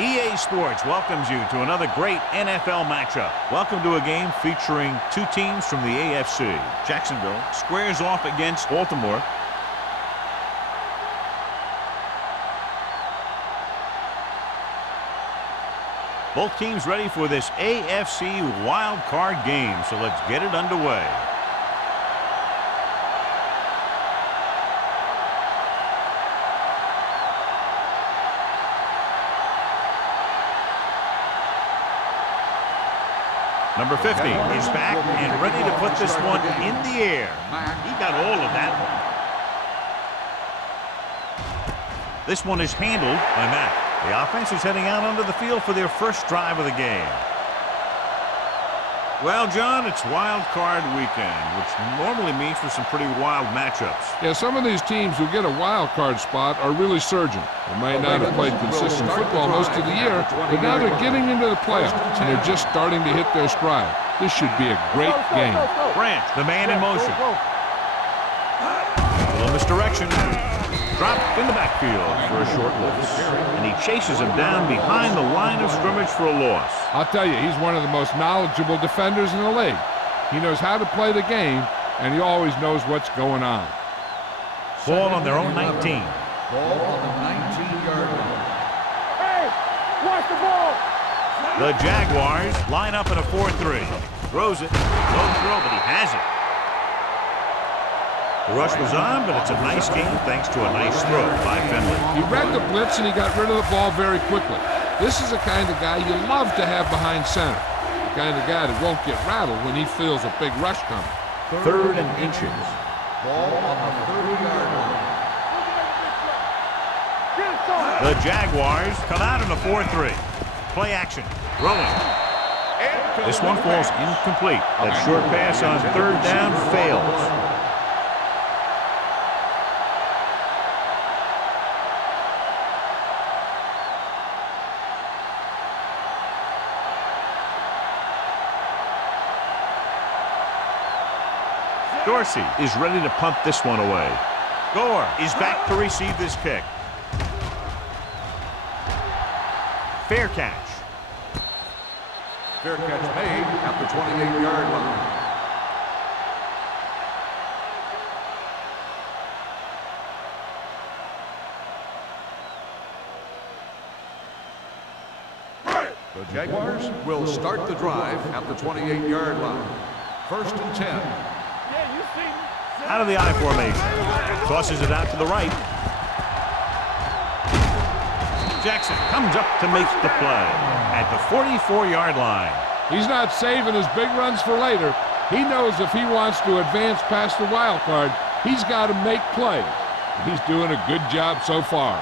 EA Sports welcomes you to another great NFL matchup. Welcome to a game featuring two teams from the AFC. Jacksonville squares off against Baltimore. Both teams ready for this AFC Wildcard game, so let's get it underway. Number 50 is back and ready to put this one in the air. He got all of that one. This one is handled by Matt. The offense is heading out onto the field for their first drive of the game. Well, John, it's Wild Card weekend, which normally means for some pretty wild matchups. Yeah, some of these teams who get a wild card spot are really surging. They might not have played consistent football most of the year, but now they're getting into the playoffs, and they're just starting to hit their stride. This should be a great game. Branch, the man in motion. A little misdirection. Dropped in the backfield for a short loss. And he chases him down behind the line of scrimmage for a loss. I'll tell you, he's one of the most knowledgeable defenders in the league. He knows how to play the game, and he always knows what's going on. Ball on their own 19. Ball on the 19-yard line. Hey, watch the ball. The Jaguars line up in a 4-3. Throws it. Low throw, but he has it. The rush was on, but it's a nice game thanks to a nice throw by Finley. He read the blitz and he got rid of the ball very quickly. This is the kind of guy you love to have behind center. The kind of guy that won't get rattled when he feels a big rush coming. Third and inches. Ball on the 30-yard line. The Jaguars come out in a 4-3. Play action. Throwing. This one falls incomplete. That short pass on third down fails. Dorsey is ready to punt this one away. Gore is back to receive this kick. Fair catch. Fair catch made at the 28-yard line. The Jaguars will start the drive at the 28-yard line. 1st and 10. Out of the I formation. Tosses it out to the right. Jackson comes up to make the play at the 44-yard line. He's not saving his big runs for later. He knows if he wants to advance past the wild card, he's got to make plays. He's doing a good job so far.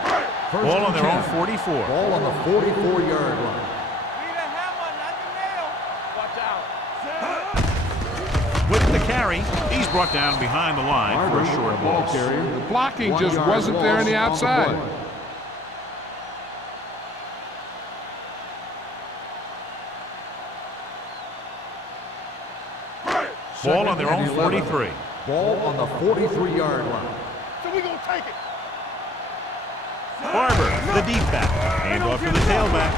Ball on their own 44. Ball on the 44-yard line. With the carry, he's brought down behind the line for a short loss. The blocking just wasn't there on the outside. Ball on their own 43. Ball on the 43-yard line. So we gonna take it. Barber, the deep back. Hand off to the tailback.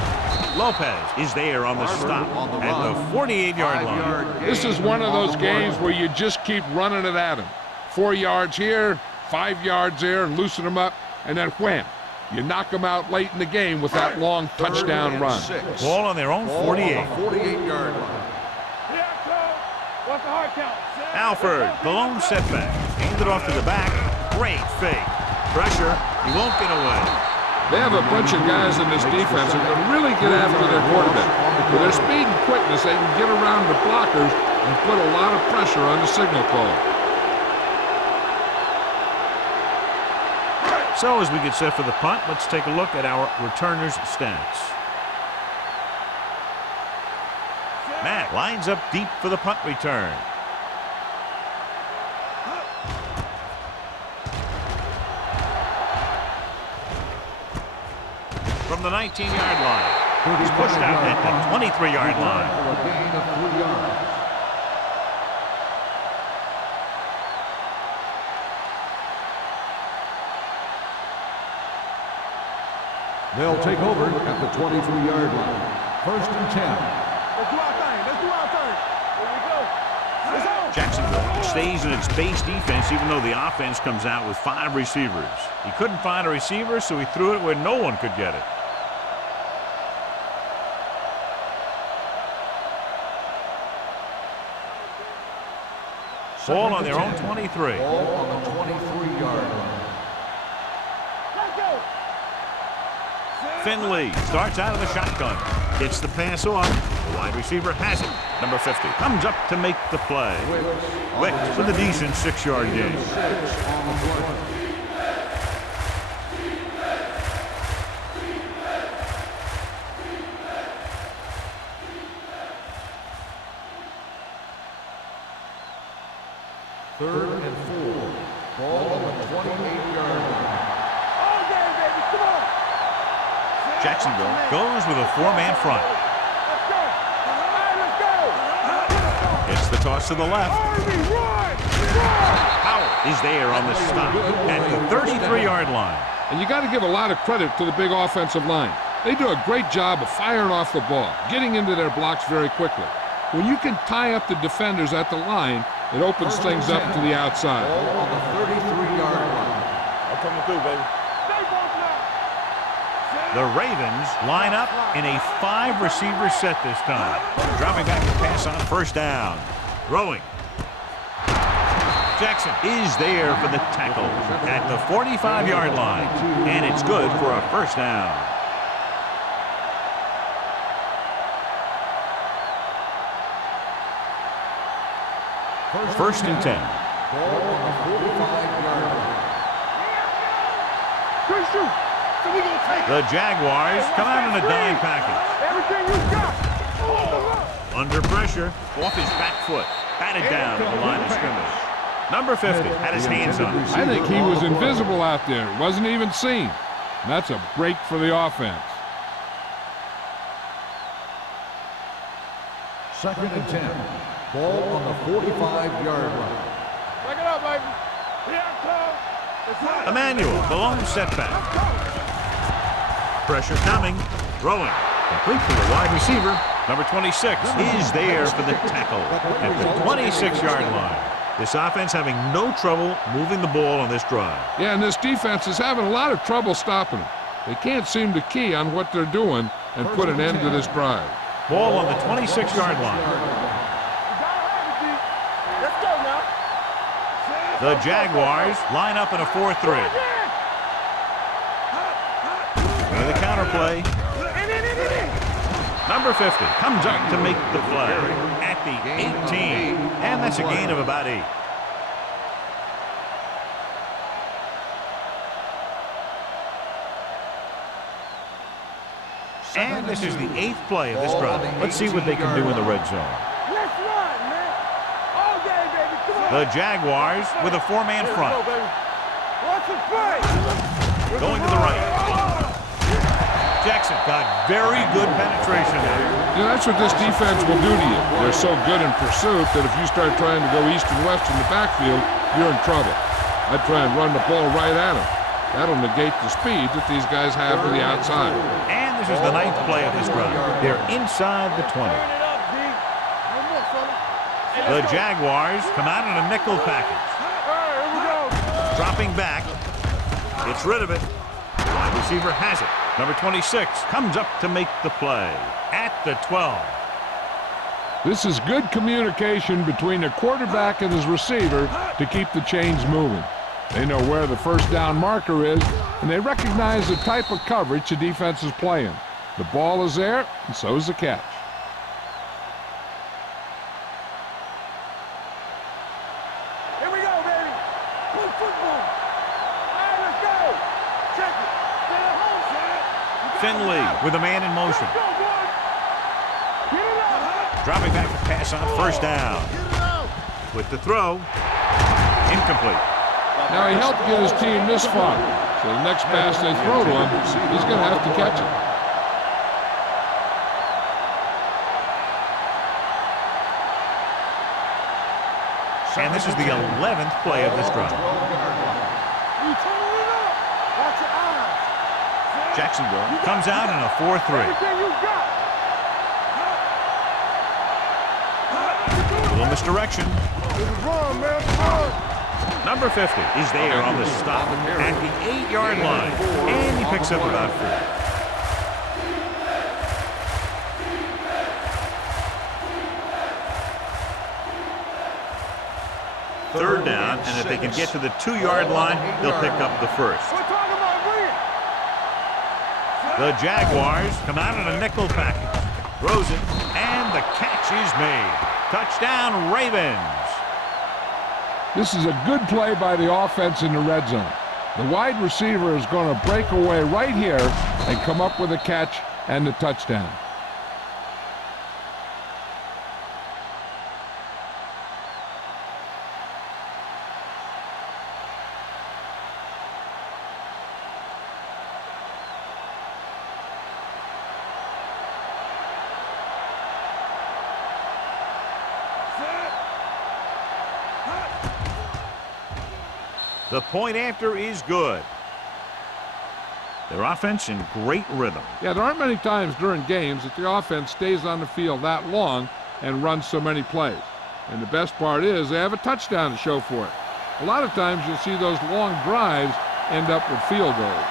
Lopez is there on the stop at the 48-yard line. This is one of those games where you just keep running it at him. 4 yards here, 5 yards there, and loosen him up, and then wham. You knock him out late in the game with that long touchdown run. Ball on their own 48. 48-yard line. What's the hard count? Alford, the lone setback. Handed off to the back. Great fake. Pressure. He won't get away. They have a bunch of guys in this defense who can really get after their quarterback. With their speed and quickness, they can get around the blockers and put a lot of pressure on the signal call. So as we get set for the punt, let's take a look at our returners' stats. Matt lines up deep for the punt return. From the 19-yard line. He's pushed out at the 23-yard line. For a gain of 3 yards. They'll take over at the 23-yard line. First and 10. Let's do our thing. Let's do our thing. Here we go. Let's go. Jacksonville stays in its base defense even though the offense comes out with 5 receivers. He couldn't find a receiver, so he threw it where no one could get it. Ball on their own 23. Ball on the 23-yard line. Let's go. Finley starts out of the shotgun. Gets the pass off. The wide receiver has it. Number 50 comes up to make the play. Wicks with a decent 6-yard gain. 6 on the play. Third and 4. Ball on the 28-yard line. All day, baby. Come on. Jacksonville goes with a 4-man front. Let's go. All right, let's go. It's the toss to the left. Harvey, run. Run. Howard is there on the stop at the 33-yard line. And you got to give a lot of credit to the big offensive line. They do a great job of firing off the ball, getting into their blocks very quickly. When you can tie up the defenders at the line, it opens things up to the outside. Ball on the 33-yard line. I'm coming through, baby. Stay both now. The Ravens line up in a 5-receiver set this time. Dropping back to pass on first down. Throwing. Jackson is there for the tackle at the 45-yard line. And it's good for a first down. First and 10. Ball on the 45-yard line. Good shoot. So we gonna take it. The Jaguars come out in a dime package. Everything you got. Oh, Under pressure, off his back foot. Batted down at the line of scrimmage. Number 50 had his hands on it. I think he was invisible out there. Wasn't even seen. And that's a break for the offense. Second and 10. Ball on the 45-yard line. Back it up, baby. Here I come. Let's go. Emmanuel, the lone setback. Pressure coming. Throwing. Complete to the wide receiver. Number 26 is there for the tackle at the 26-yard line. This offense having no trouble moving the ball on this drive. Yeah, and this defense is having a lot of trouble stopping them. They can't seem to key on what they're doing and put an end to this drive. Ball on the 26-yard line. Let's go now. The Jaguars line up in a 4-3. With a counter play. Number 50 comes up to make the play at the 18. And that's a gain of about 8. And this is the 8th play of this drive. Let's see what they can do in the red zone. Let's run, man. All day, baby. Come on. The Jaguars with a 4-man front. Let's go, baby. Watch the play. Going to the right. Jackson got very good penetration there. You know, that's what this defense will do to you. They're so good in pursuit that if you start trying to go east and west in the backfield, you're in trouble. I'd try and run the ball right at them. That'll negate the speed that these guys have to the outside. And this is the 9th play of this drive. They're inside the 20. Turn it up, D. No more, fella. The Jaguars come out in a nickel package. All right, here we go. Dropping back. Gets rid of it. The wide receiver has it. Number 26 comes up to make the play at the 12. This is good communication between the quarterback and his receiver to keep the chains moving. They know where the first down marker is, and they recognize the type of coverage the defense is playing. The ball is there, and so is the catch. Here we go, baby. Good football. All right, let's go. Check it. Stay at home, son. Finley with a man in motion. Go, boy. Get it out. Dropping back to pass on first down. With the throw. Incomplete. Now, he helped get his team this far, so the next pass they throw to him, he's going to have to catch it. And this is the 11th play of this drive. You turn it up. Watch your eyes. Jacksonville comes out in a 4-3. Everything you got. A little misdirection. It's wrong, man. It's wrong. Number 50 is there on the stop at the 8-yard line. And he picks up about 4. Third down, and if they can get to the 2-yard line, they'll pick up the first. We're talking about bring. The Jaguars come out in a nickel package. Throws it, and the catch is made. Touchdown, Ravens. This is a good play by the offense in the red zone. The wide receiver is going to break away right here and come up with a catch and the touchdown. The point after is good. Their offense in great rhythm. Yeah, there aren't many times during games that the offense stays on the field that long and runs so many plays. And the best part is they have a touchdown to show for it. A lot of times you'll see those long drives end up with field goals.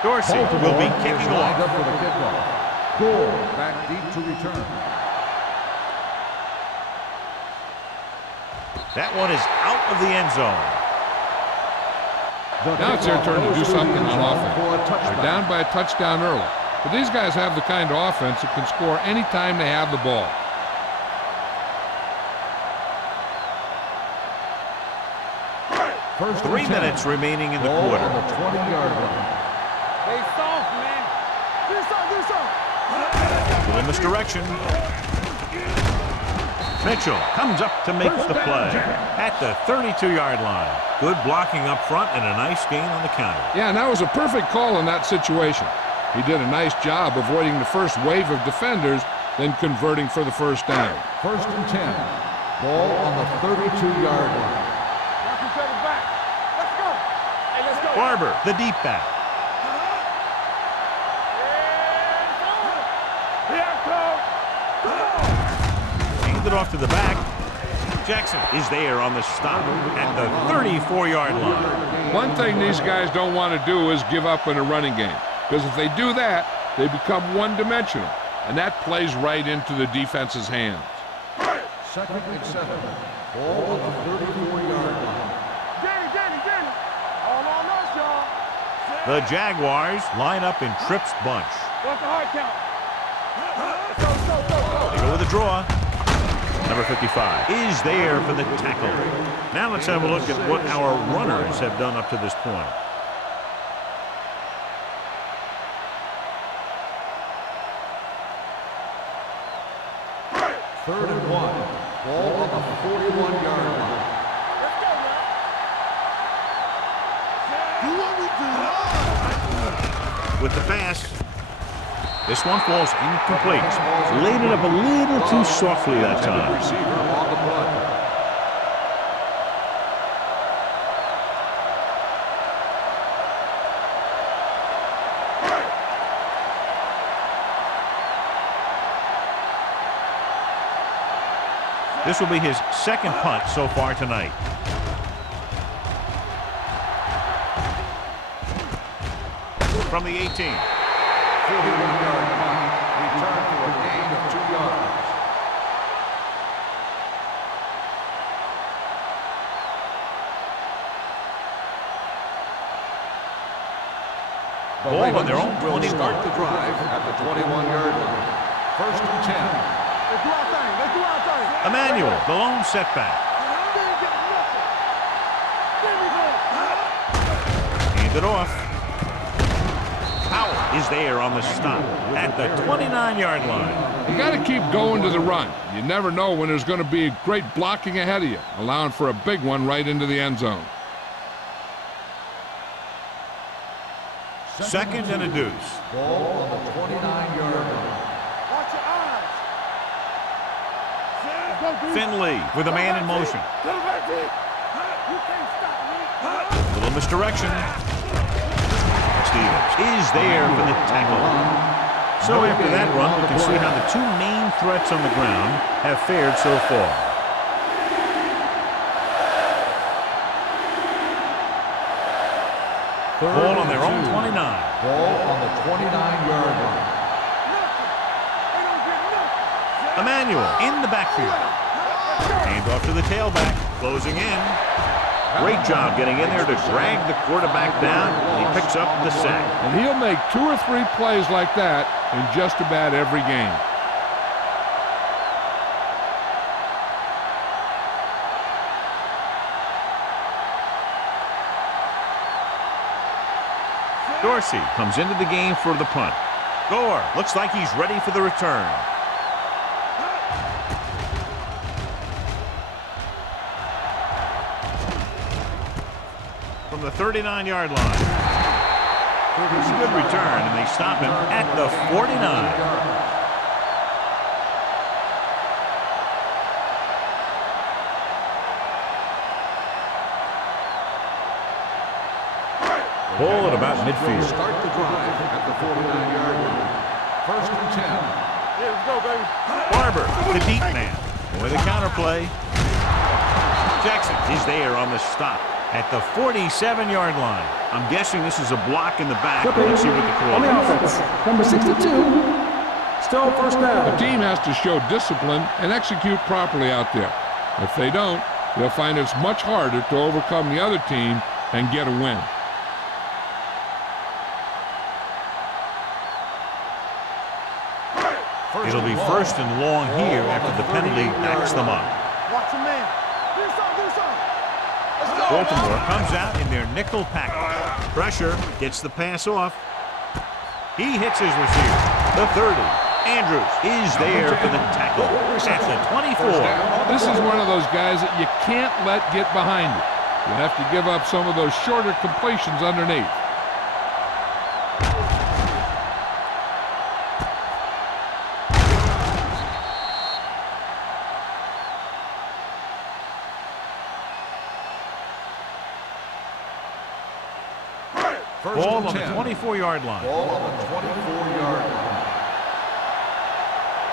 Dorsey will be kicking off. Up for the kickoff. Goal back deep to return. That one is out of the end zone. Now it's their turn to do something on offense. They're down by a touchdown early. But these guys have the kind of offense that can score any time they have the ball. First 3 minutes remaining in the quarter. On the 20-yard line. They soft, man. Do something. Little misdirection. Mitchell comes up to make the play at the 32-yard line. Good blocking up front and a nice gain on the counter. Yeah, and that was a perfect call in that situation. He did a nice job avoiding the first wave of defenders, then converting for the first down. First and 10. Ball on the 32-yard line. Watch each other back. Let's go. Hey, let's go. Barber, the deep back. Hand it off to the back. Jackson is there on the stop at the 34-yard line. One thing these guys don't want to do is give up in a running game, because if they do that, they become one-dimensional, and that plays right into the defense's hands. Second and 7. Ball on the 34-yard line. Danny. All on us, y'all. The Jaguars line up in Tripp's bunch. What's the hard count? Go. They go with a draw. Number 55 is there for the tackle. Now let's have a look at what our runners have done up to this point. Third and 1. Ball on the 41-yard line. Let's go, man. Do what we do. With the pass, this one falls incomplete. Laid it up a little too softly that time. Receiver on the play. This will be his second punt so far tonight. From the 18. 41-yard punt. Return for a gain of 2 yards. Ball on their own will 21. start the drive at the 21-yard line. First and 10. Let's do our thing. Emmanuel, the lone setback. Hand it off. Powell is there on the stop at the 29-yard line. You got to keep going to the run. You never know when there's going to be great blocking ahead of you, allowing for a big one right into the end zone. Second and a deuce. Ball on the 29-yard line. Watch your eyes. Finley with a man in motion. Little misdirection. Stevens is there for the tackle. So after that run, we can see how the two main threats on the ground have fared so far. Ball on their own 29. Ball on the 29-yard line. Emmanuel in the backfield. Hand off to the tailback. Closing in. Great job getting in there to drag the quarterback down. And he picks up the sack. And he'll make 2 or 3 plays like that in just about every game. Dorsey comes into the game for the punt. Gore looks like he's ready for the return. From the 39-yard line. It's a good return, and they stop him at the 49. Ball at about midfield. Start the drive at the 49-yard line. First and 10. Yeah, let's go, baby. Barber, the deep man. With a counterplay. Jackson is there on the stop at the 47-yard line. I'm guessing this is a block in the back. Let's see what the call On the is. offense, number 62, still first down. The team has to show discipline and execute properly out there. If they don't, they'll find it's much harder to overcome the other team and get a win. It'll be first and long here after the penalty backs them up. Watch a man. Do something. Let's go. Baltimore comes out in their nickel package. Pressure gets the pass off. He hits his receiver. The 30. Andrews is there for the tackle at the 24. This is one of those guys that you can't let get behind you. You have to give up some of those shorter completions underneath. Ball on the 24-yard line. Ball on the 24-yard line.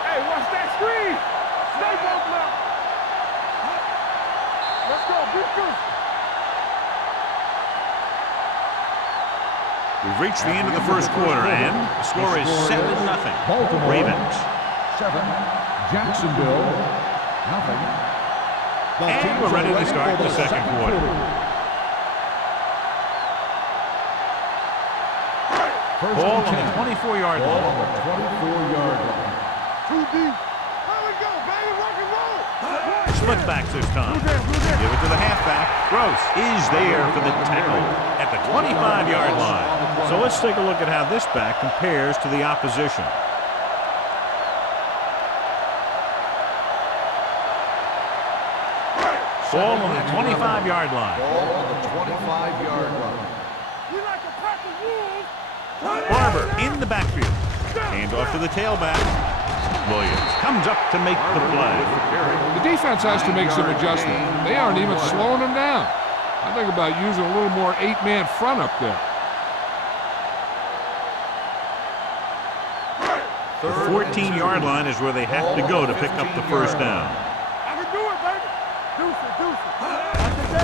Hey, watch that screen. Stay both now. Let's go. Big goose. We've reached the end of the first quarter, and the score is 7-0. Baltimore. Ravens. 7. Jacksonville. Nothing. And we're ready to start the second quarter. Ball on the 24-yard Ball line. on the 24-yard line. 2 deep. There we go, baby. Rock and roll. Split backs this time. Give it to the halfback. Gross is there for the tackle at the 25-yard line. So let's take a look at how this back compares to the opposition. Ball on the 25-yard line. Ball on the 25-yard line. We like a pack of wolves. Barber in the backfield. Hand off to the tailback. Williams comes up to make the play. The defense has to make some adjustment. They aren't even slowing them down. I think about using a little more 8-man front up there. The 14-yard line is where they have to go to pick up the first down. I can do it, baby. Deuce it.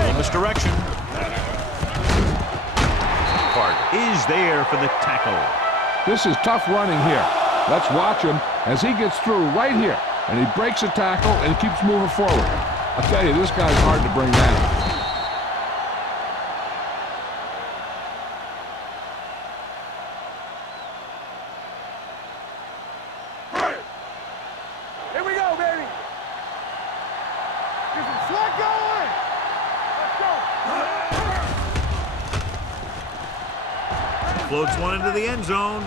Little misdirection. Hart is there for the tackle. This is tough running here. Let's watch him as he gets through right here. And he breaks a tackle and keeps moving forward. I tell you, this guy's hard to bring down. Here we go, baby. Get some slack going. Let's go. Floats one into the end zone.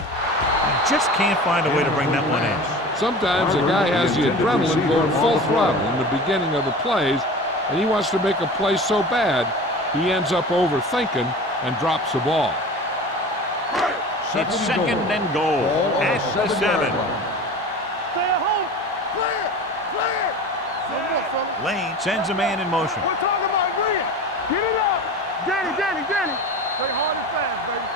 Just can't find a way to bring that one in. Sometimes a guy has the adrenaline going full throttle in the beginning of the plays, and he wants to make a play so bad, he ends up overthinking and drops the ball. It's second and goal at the 7. Stay at home. Clear. Lane sends a man in motion. We're talking about Green. Get it up. Danny. Play hard and fast, baby.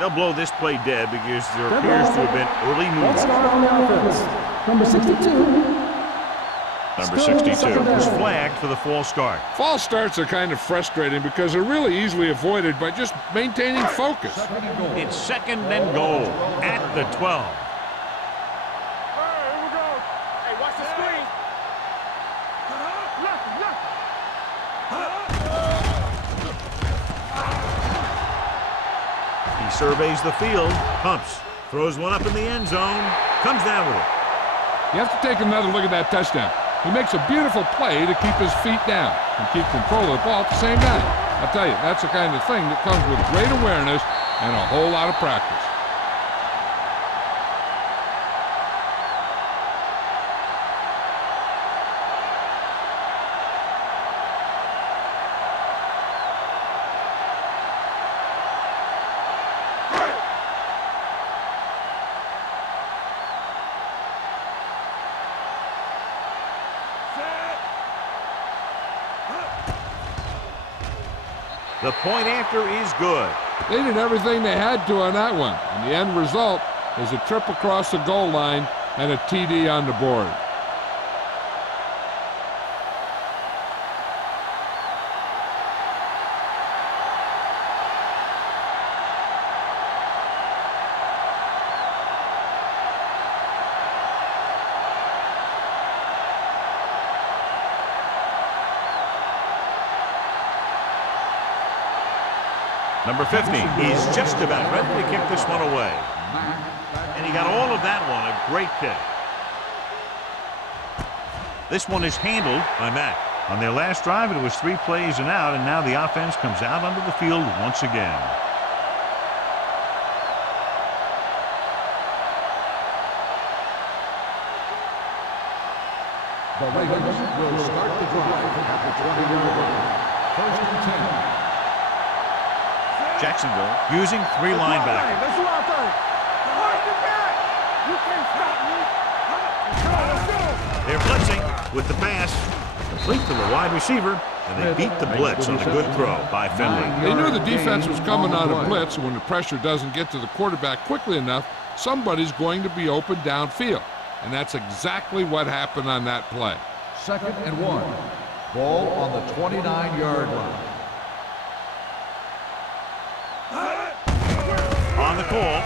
They'll blow this play dead because there appears to have been early Let's movement. start on the offense. Number 62. Number Still 62 second down. was flagged for the false start. False starts are kind of frustrating because they're really easily avoided by just maintaining focus. It's second and goal at the 12. All right, here we go. Hey, watch the screen. He surveys the field, pumps, throws one up in the end zone, comes down with it. You have to take another look at that touchdown. He makes a beautiful play to keep his feet down and keep control of the ball at the same time. I'll tell you, that's the kind of thing that comes with great awareness and a whole lot of practice. The point after is good. They did everything they had to on that one, and the end result is a trip across the goal line and a TD on the board. Number 50 is just about ready to kick this one away. And he got all of that one, a great kick. This one is handled by Mack. On their last drive, it was 3 plays and out, and now the offense comes out onto the field once again. The Ravens will start the drive at the 20-yard line. First and 10. Jacksonville using 3 linebackers. Let's do our thing. Work the back. You can't stop me. Let's go. They're blitzing with the pass. Complete to the wide receiver, and they beat the blitz on a good throw by Finley. They knew the defense was coming on a blitz, and when the pressure doesn't get to the quarterback quickly enough, somebody's going to be open downfield. And that's exactly what happened on that play. Second and 1. Ball on the 29-yard line. On the call,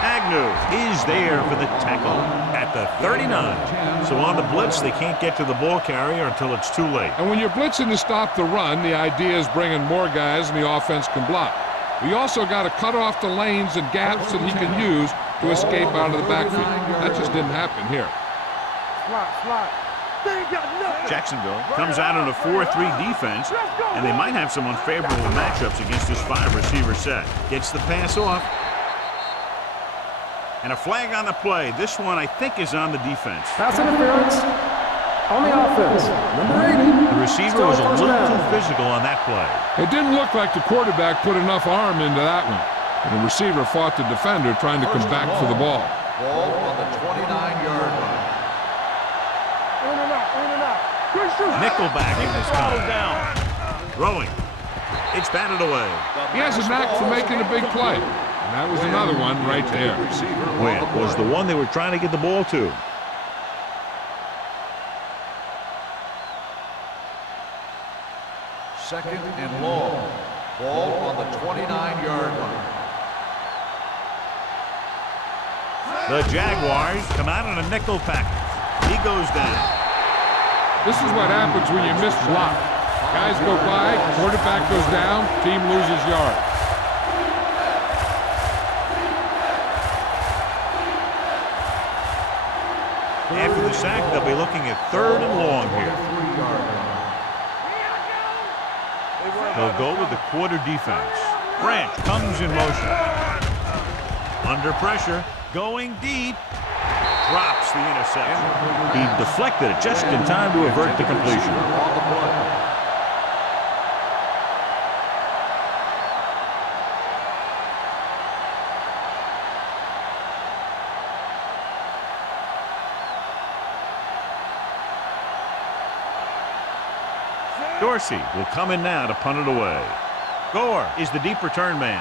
Agnew is there for the tackle at the 39. So on the blitz, they can't get to the ball carrier until it's too late. And when you're blitzing to stop the run, the idea is bringing more guys and the offense can block. We also got to cut off the lanes and gaps that he can use to escape out of the backfield. That just didn't happen here. Slot. They ain't got nothing. Jacksonville comes out in a 4-3 defense, and they might have some unfavorable matchups against this 5-receiver set. Gets the pass off. And a flag on the play. This one, I think, is on the defense. Pass interference on the offense. Number 80. The receiver Still was a first little down. too physical on that play. It didn't look like the quarterback put enough arm into that one. And the receiver fought the defender trying to come back for the ball. Ball on the 29-yard line. In and out. Good shoot. Nickelback in this time. Throwing. It's batted away. He has a knack for making a big play. And that was another one right there. Win was the one they were trying to get the ball to. Second and long. Ball on the 29-yard line. The Jaguars come out in a nickel package. He goes down. This is what happens when you miss block. Guys go by, quarterback goes down, team loses yards. After the sack, they'll be looking at 3rd and long here. 3-yard line. They'll go with the quarter defense. Branch comes in motion. Under pressure, going deep. Drops the interception. He deflected it just in time to avert the completion. On the play. Dorsey will come in now to punt it away. Gore is the deep return man.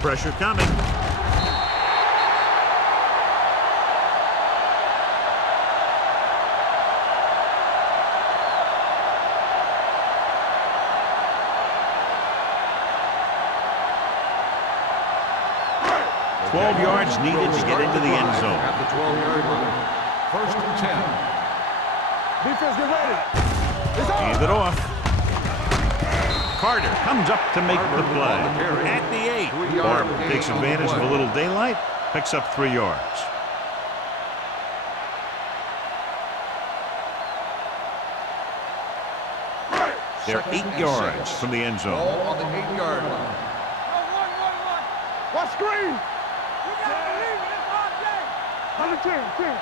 Pressure coming. Twelve yards needed to get into the end zone. At the 12-yard line. First and 10. Defense, get ready. It's on. Hand it off. Carter comes up to make the play. At the 8. Barber takes advantage of a little daylight. Picks up 3 yards. They're 8 yards from the end zone. Ball on the 8-yard line. What screen? You gotta believe it. It's hard day. 10.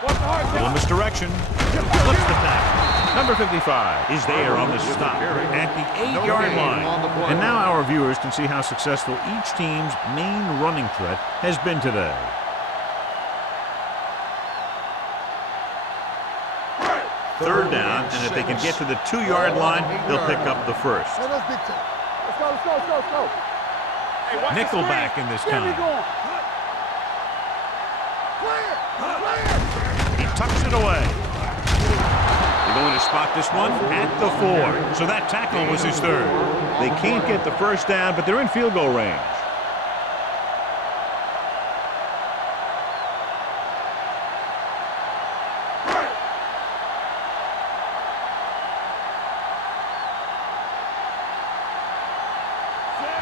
What's the hard A little misdirection. Flips the tackle. Number 55 is there on the stop at the 8-yard line. And now our viewers can see how successful each team's main running threat has been today. Third down, and if they can get to the 2-yard line, they'll pick up the first. Let's go. Hey, watch the Nickelback screen. in this Get me time. going. Clear. He tucks it away. They're going to spot this one at the 4. So that tackle was his third. They can't get the first down, but they're in field goal range.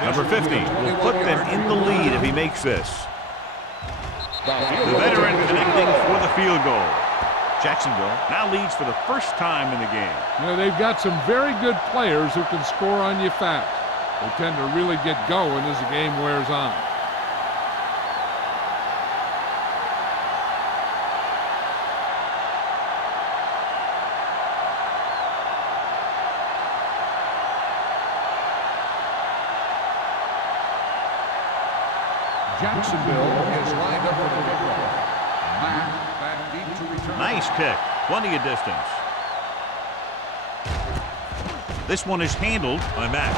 Number 50 will put them in the lead if he makes this. The veteran connecting for the field goal. Jacksonville now leads for the first time in the game. You know, they've got some very good players who can score on you fast. They tend to really get going as the game wears on. Jacksonville is lined up for the kickoff. Mack back deep to return. Nice kick. Plenty of distance. This one is handled by Mack.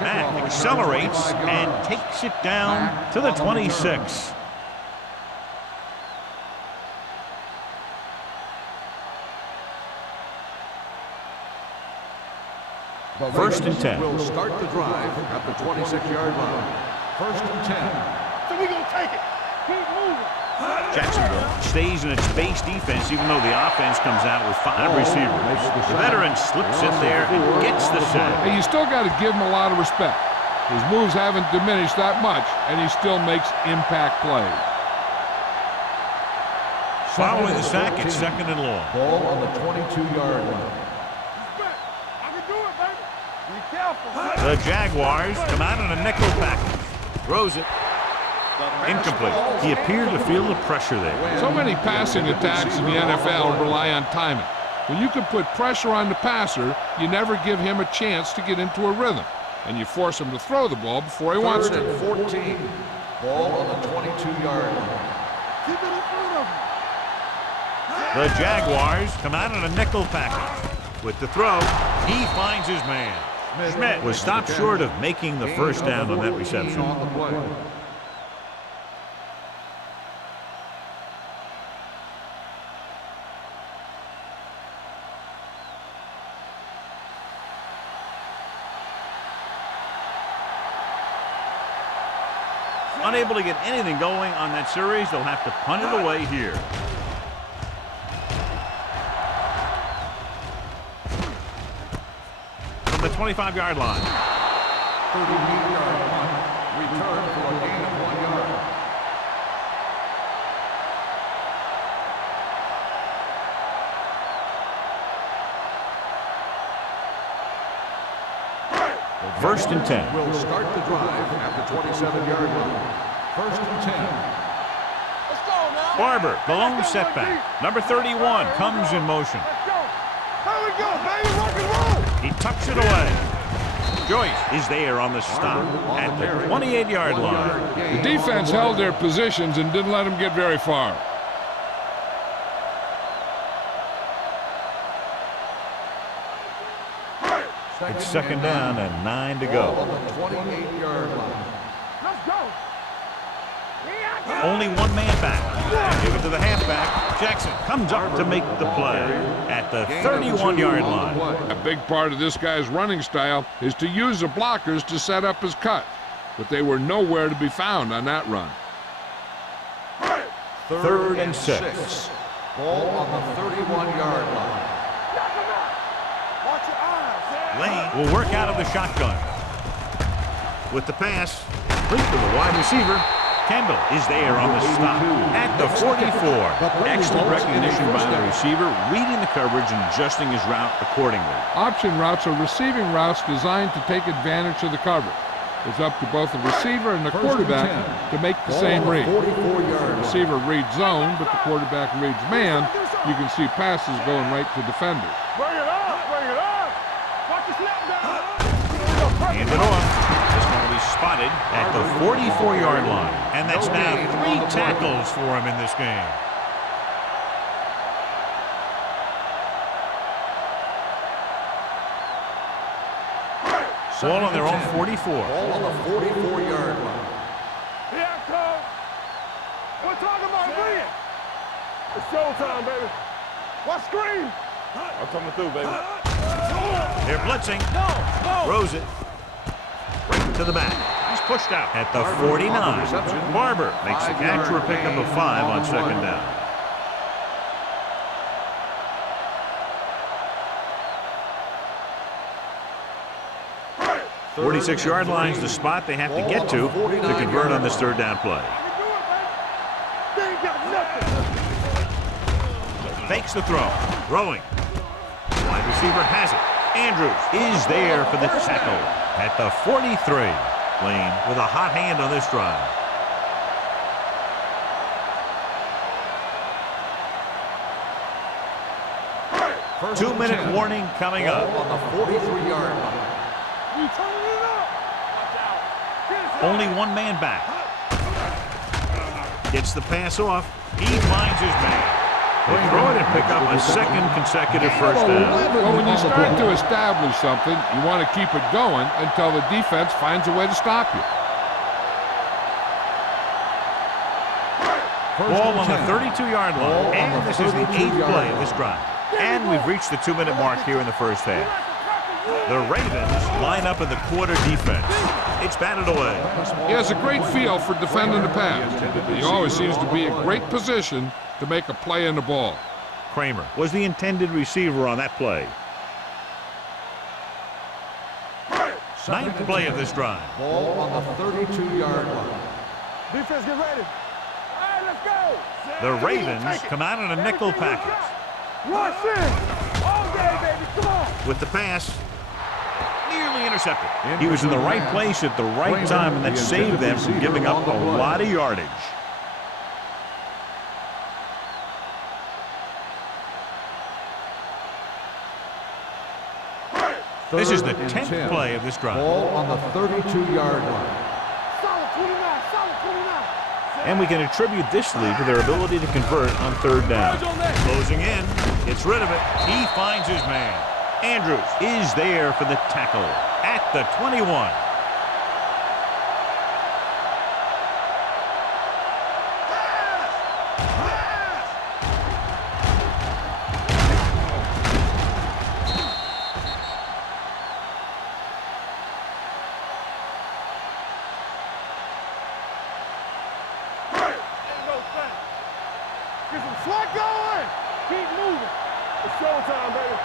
Mack accelerates and takes it down to the 26. First and 10. Will start the drive at the 26-yard line. First and 10. So we gonna take it. Keep moving. Jacksonville stays in its base defense even though the offense comes out with 5 receivers. The veteran slips in there and gets the sack. Hey, you still got to give him a lot of respect. His moves haven't diminished that much, and he still makes impact plays. Following the sack, it's second and long. Ball on the 22-yard line. I can do it, baby. Be careful. The Jaguars come out in a nickel package. Throws it. Incomplete. He appeared to feel the pressure there. So many passing attacks in the NFL rely on timing. When you can put pressure on the passer, you never give him a chance to get into a rhythm, and you force him to throw the ball before he wants Third to. and 14. Ball on the 22-yard line. Keep it in front of him. The Jaguars come out in a nickel package. With the throw, he finds his man. Schmidt was stopped short of making the first down on that reception. On the play. Unable to get anything going on that series, they'll have to punt it away here. From the 25-yard line. 38-yard line. Return for a gain of 1 yard. First and 10. Will start the drive at the 27-yard line. First and 10. Let's go now. Barber, the lone setback. Number 31 comes in motion. Let's go. Here we go, baby. Rock and roll. He tucks it away. Joyce is there on the stop at the 28-yard line. The defense held their positions and didn't let them get very far. It's second down and 9 to go. On the 28-yard line. Let's go. Only one man back. Give it to the halfback. Jackson comes up to make the play at the 31-yard line. A big part of this guy's running style is to use the blockers to set up his cut, but they were nowhere to be found on that run. Third and 6. Ball on the 31-yard line. Knock him out. Watch your eyes. Lane will work out of the shotgun. With the pass, complete to the wide receiver. Kendall is there on the stop at the 44. Excellent recognition by the receiver, reading the coverage and adjusting his route accordingly. Option routes are receiving routes designed to take advantage of the coverage. It's up to both the receiver and the quarterback to make the same read. The receiver reads zone, but the quarterback reads man. You can see passes going right to defenders. Bring it up. Bring it up. Watch your snap down. Hand it off. This one will be spotted at the 44-yard line. And that's now 3 tackles for him in this game. Ball on their own 44. Ball on the 44-yard line. Here I come. We're talking about bring it. It's showtime, baby. Watch screen. I'm coming through, baby. They're blitzing. No. Throws it. Right to the back. He's pushed out at the 49. Barber makes the catch for a pickup of 5 on second down. 46-yard line's the spot they have to get to convert on this third down play. They ain't got nothing. Fakes the throw. Throwing. Wide receiver has it. Andrews is there for the tackle at the 43. Lane with a hot hand on this drive. Two-minute warning coming up. On the 43-yard line. You turning it up. Watch out. Only one man back. Gets the pass off. He finds his man. They throw it and pick up a second consecutive first down. Well, when you start to establish something, you want to keep it going until the defense finds a way to stop you. Ball on the 32-yard line. And this is the 8th play of this drive. And we've reached the 2-minute mark here in the first half. The Ravens line up in the quarter defense. It's batted away. He has a great feel for defending the pass. He always seems to be in great position to make a play in the ball. Kramer was the intended receiver on that play. 9th play of this drive. Ball on the 32-yard line. Defense, get ready. All right, let's go. The Ravens come out in a nickel package. Rush in. All day, baby. Come on. With the pass, nearly intercepted. He was in the right place at the right time, and that saved them from giving up a lot of yardage. This is the 10th play of this drive. Ball on the 32-yard line. Solid 29. Solid 29. And we can attribute this lead to their ability to convert on third down. Closing in, gets rid of it. He finds his man. Andrews is there for the tackle at the 21. Get some slack going. Keep moving. It's showtime, baby.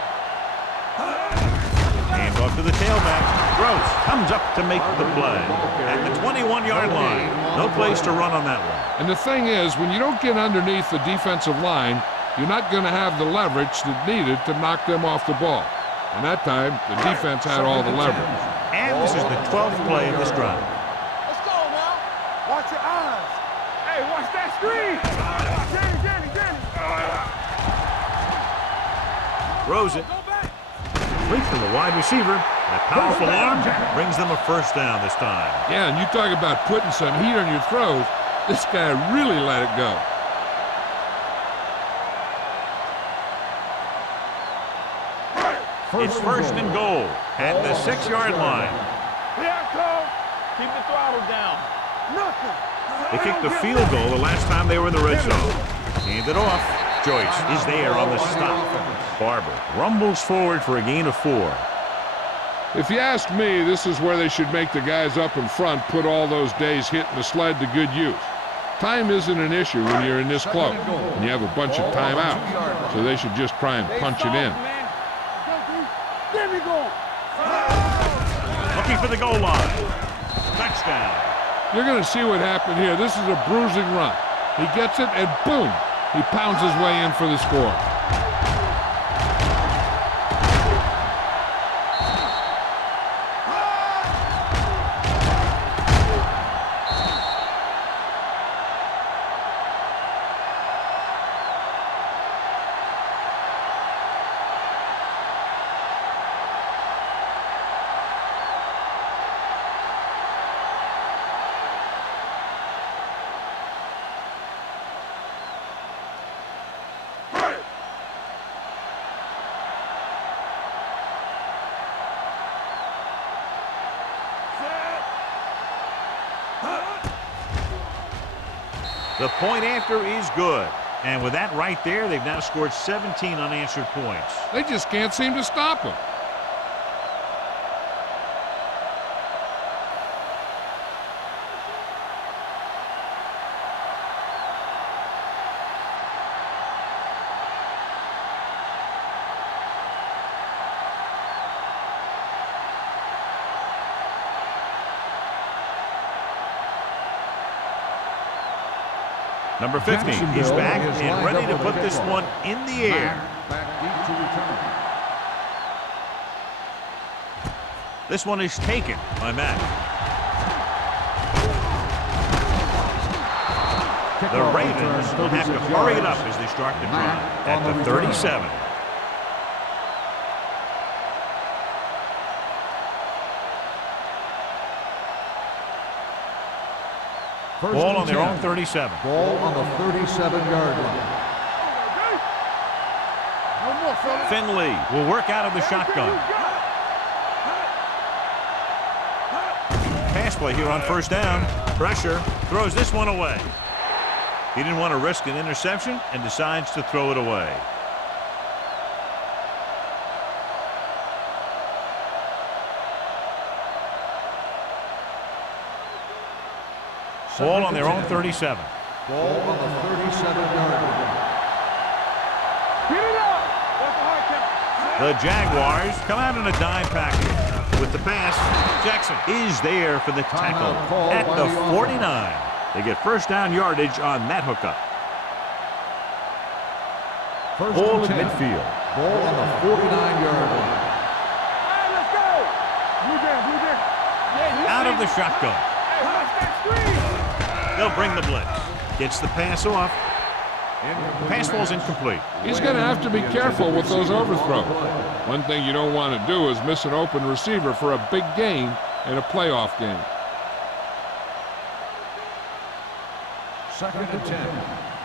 Hand off to the tailback. Gross comes up to make the play at the 21-yard line. No place to run on that one. And the thing is, when you don't get underneath the defensive line, you're not going to have the leverage that's needed to knock them off the ball. And that time, the defense had all the leverage. And this is the 12th play of this drive. Let's go now. Watch your eyes. Hey, watch that screen. Danny. Throws it. Complete to the wide receiver. That powerful arm brings them a first down this time. Yeah, and you talk about putting some heat on your throws. This guy really let it go. It's first and goal at the 6-yard line. Here I come. Keep the throttle down. Nothing. They kicked the field goal the last time they were in the red zone. Hand it off. Joyce is there on the stop. Barber rumbles forward for a gain of 4. If you ask me, this is where they should make the guys up in front put all those days hitting the sled to good use. Time isn't an issue when you're in this close, and you have a bunch of timeouts, so they should just try and punch it in. There we go. Looking for the goal line. Touchdown. You're going to see what happened here. This is a bruising run. He gets it, and boom, he pounds his way in for the score. The point after is good. And with that right there, they've now scored 17 unanswered points. They just can't seem to stop him. Number 50 is back and ready to put this one in the air. This one is taken by Mack. The Ravens will have to hurry it up as they start the drive at the 37. Ball on their own 37. Ball on the 37-yard line. Finley will work out of the shotgun. Pass play here on first down. Pressure. Throws this one away. He didn't want to risk an interception and decides to throw it away. Ball on their own 37. Ball on the 37-yard line. Get it up. The Jaguars come out in a dime package. With the pass, Jackson is there for the tackle at the 49. They get first down yardage on that hookup. Ball in midfield. Ball on the 49-yard line. All right, let's go. Blue down, blue down. Out of the shotgun. Hey, watch that screen. They'll bring the blitz. Gets the pass off. Pass falls incomplete. He's going to have to be careful with those overthrows. One thing you don't want to do is miss an open receiver for a big gain in a playoff game. Second and 10.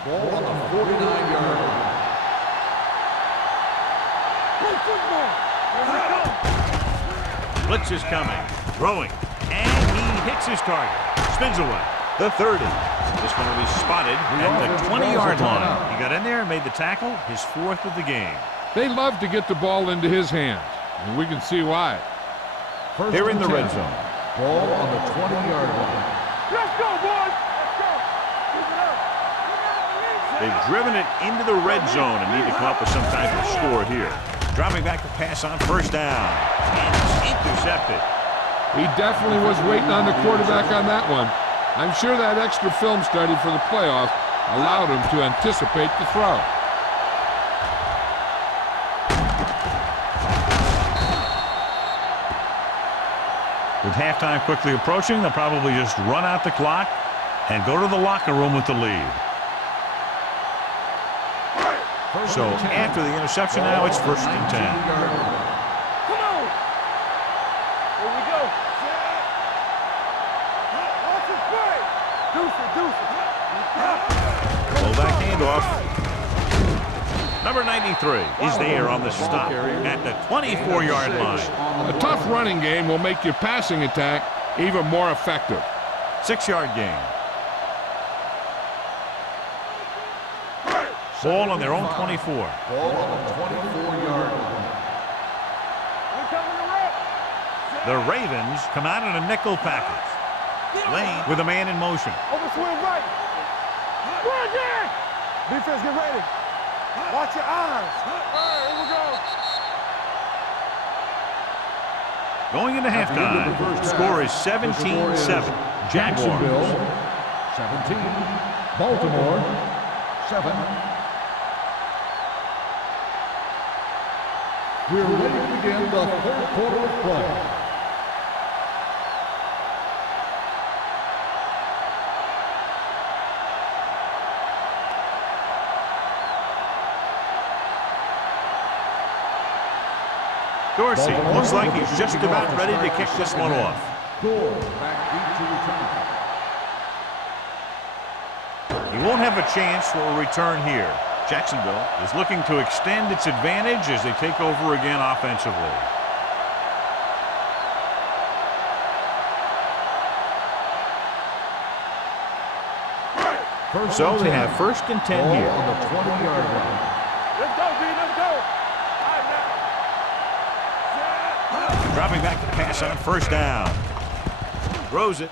Ball on the 49-yard line. Play football. Blitz is coming. Throwing. And he hits his target. Spins away. The 30. This one will be spotted at the 20-yard line. He got in there and made the tackle, his 4th of the game. They love to get the ball into his hands, and we can see why. They're in the red zone. Ball on the 20-yard line. Let's go, boys. Let's go. Keep it up. They've driven it into the red zone and need to come up with some type of score here. Dropping back to pass on first down. And it's intercepted. He definitely was waiting on the quarterback on that one. I'm sure that extra film study for the playoff allowed him to anticipate the throw. With halftime quickly approaching, they'll probably just run out the clock and go to the locker room with the lead. So after the interception now, it's first and 10. Come on. Fullback handoff. Number 93 is there on the stop at the 24-yard line. A tough running game will make your passing attack even more effective. 6-yard gain. Ball on their own 24. Ball on the 24-yard line. The Ravens come out in a nickel package. Lane with a man in motion. Overswing right. Run again. Defense, get ready. Watch your eyes. All right, here we go. Going into halftime, score is 17-7. Jacksonville, Jaguars. 17. Baltimore, 7. We're ready to begin the third quarter of play. Dorsey looks like he's just about ready to kick this one off. Gore back deep to return. He won't have a chance for a return here. Jacksonville is looking to extend its advantage as they take over again offensively. So they have 1st and 10 Ball here. on the 20-yard line. Let's go, B. Let's go. All right, now. Dropping back to pass on 1st down. Throws it.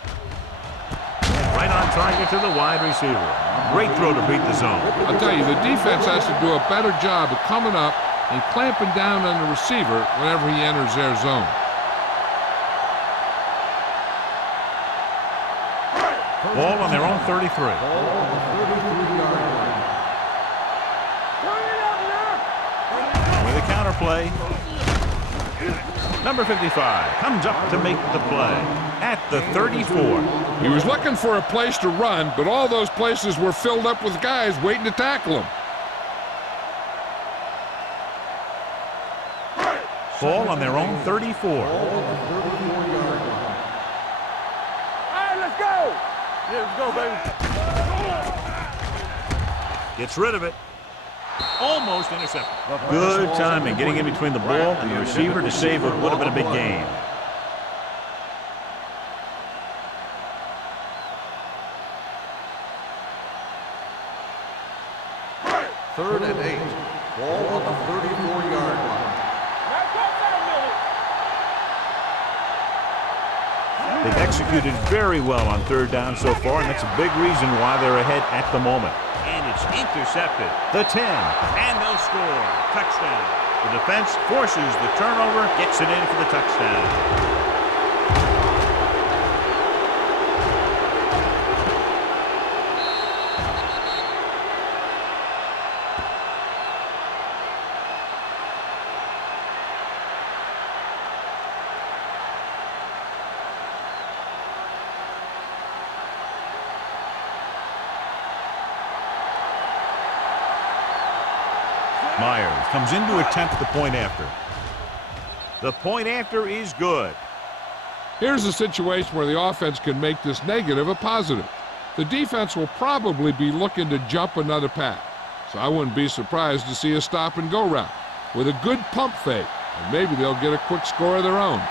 Right on target to the wide receiver. Great throw to beat the zone. I'll tell you, the defense has to do a better job of coming up and clamping down on the receiver whenever he enters their zone. Ball on their own 33. Ball on the 33-yard line. Turn it up now. With a counter play. Number 55 comes up to make the play at the 34. He was looking for a place to run, but all those places were filled up with guys waiting to tackle him. Ball on their own 34. Ball on the 34-yard line. All right, let's go. Yeah, let's go, baby. Gets rid of it. Almost intercepted. Good timing getting in between the ball and the receiver to save what would have been a big gain. Third and 8. Ball on the 34-yard line. They've executed very well on 3rd down so far, and that's a big reason why they're ahead at the moment. And it's intercepted. The 10. And they'll score. Touchdown. The defense forces the turnover, gets it in for the touchdown. Myers comes in to attempt the point after. The point after is good. Here's a situation where the offense can make this negative a positive. The defense will probably be looking to jump another pass, so I wouldn't be surprised to see a stop-and-go route with a good pump fake, and maybe they'll get a quick score of their own.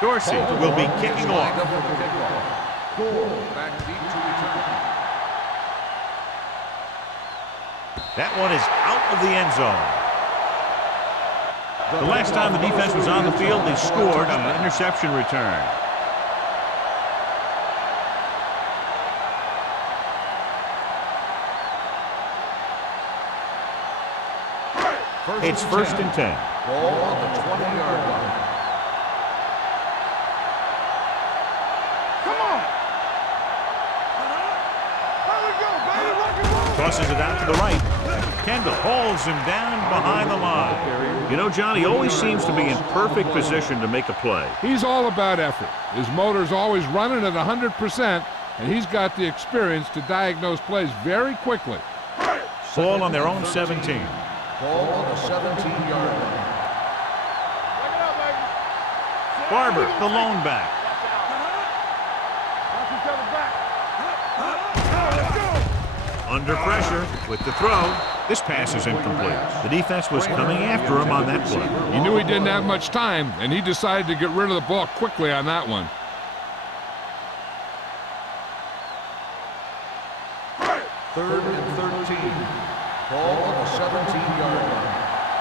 Dorsey will be kicking off. Gore back deep to return. That one is out of the end zone. The last time the defense was on the field, they scored on an interception return. It's 1st and 10. Ball on the 20-yard line. Crosses it out to the right. Kendall hauls him down behind the line. You know, John, he always seems to be in perfect position to make a play. He's all about effort. His motor's always running at 100%, and he's got the experience to diagnose plays very quickly. Ball on their own 17. Ball on the 17-yard line. Back it up, baby. Barber, the lone back. Watch each other back. Let's go. Under pressure with the throw. This pass is incomplete. The defense was coming after him on that play. He knew he didn't have much time, and he decided to get rid of the ball quickly on that one. Third and 13. Ball on the 17-yard line.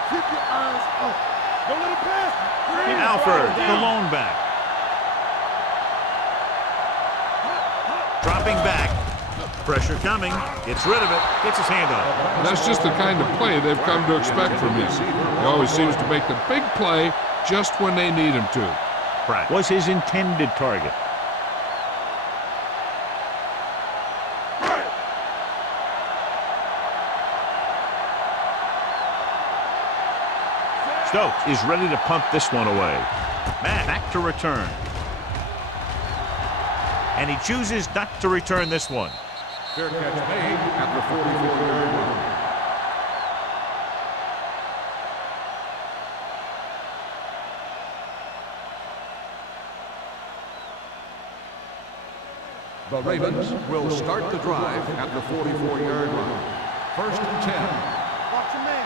Keep your eyes up. Don't let it pass. Alford, the lone back. Dropping back. Pressure coming. Gets rid of it. Gets his hand on it. That's just the kind of play they've come to expect from him. He always seems to make the big play just when they need him to. Pratt was his intended target. Stokes is ready to punt this one away. Matt back to return. And he chooses not to return this one. Fair catch made at the 44-yard line. The Ravens will start the drive at the 44-yard line. First and 10. Watch your man.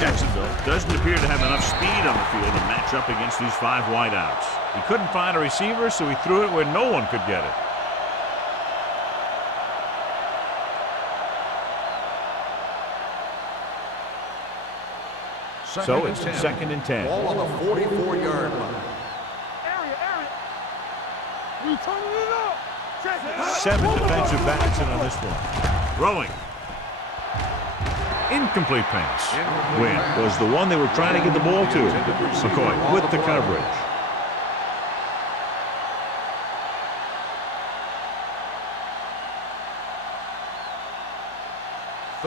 Jacksonville doesn't appear to have enough speed on the field to match up against these 5 wideouts. He couldn't find a receiver, so he threw it where no one could get it. So it's second and 10. Ball on the 44-yard line. Area. We turning it up. Check it. 7 defensive backs in on this one. Throwing. Incomplete pass. Win was the one they were trying to get the ball to. McCoy with the coverage.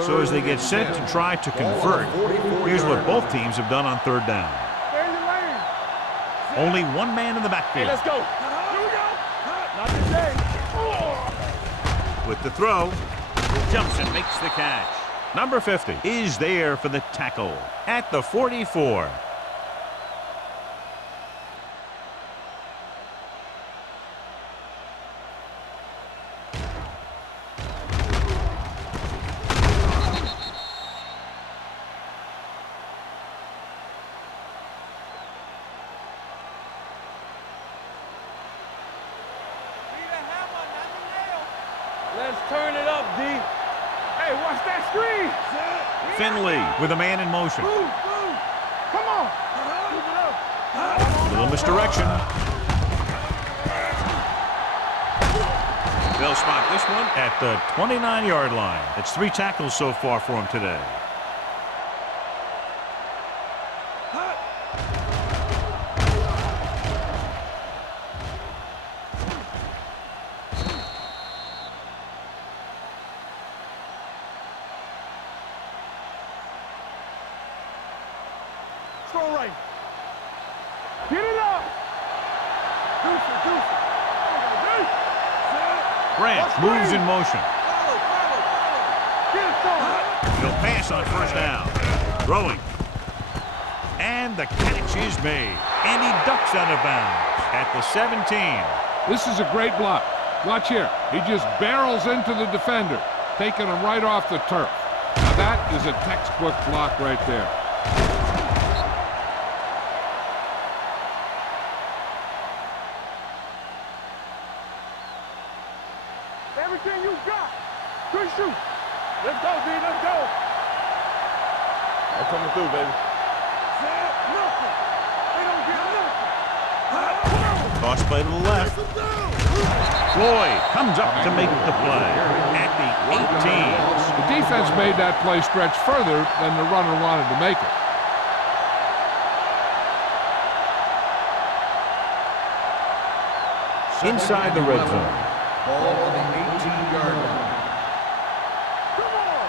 So as they get set to try to convert, here's what both teams have done on third down. Stay in your lane. Only one man in the backfield. Let's go. Here we go. Not today. With the throw, jumps and makes the catch. Number 50 is there for the tackle at the 44. Let's turn it up, D. Hey, watch that screen. Finley with a man in motion. Move. Come on. Keep it up. Little misdirection. They'll spot this one at the 29-yard line. It's 3 tackles so far for him today. Throw right. Get it up. Deuce. Grant moves in motion. Get it going. He'll pass on first down. Throwing. And the catch is made. And he ducks out of bounds at the 17. This is a great block. Watch here. He just barrels into the defender, taking him right off the turf. Now that is a textbook block right there. Everything you got. Good shoot. Let's go, D. Let's go. I'm coming through, baby. Nothing. They don't get nothing. Toss play to the left. Floyd comes up to make the play at the 18. The defense made that play stretch further than the runner wanted to make it. Inside the red zone. Ball on the 18-yard line. Come on.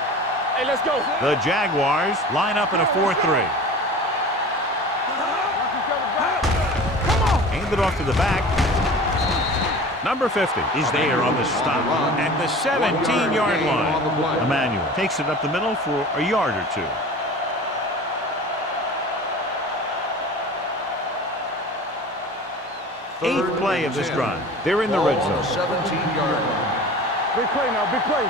Hey, let's go. The Jaguars line up in a 4-3. Come on. Hand it off to the back. Number 50 is there on the stop at the 17-yard line. Emmanuel takes it up the middle for a yard or two. Eighth play of this drive. They're in the red zone. 17-yard line. Big play now, big play.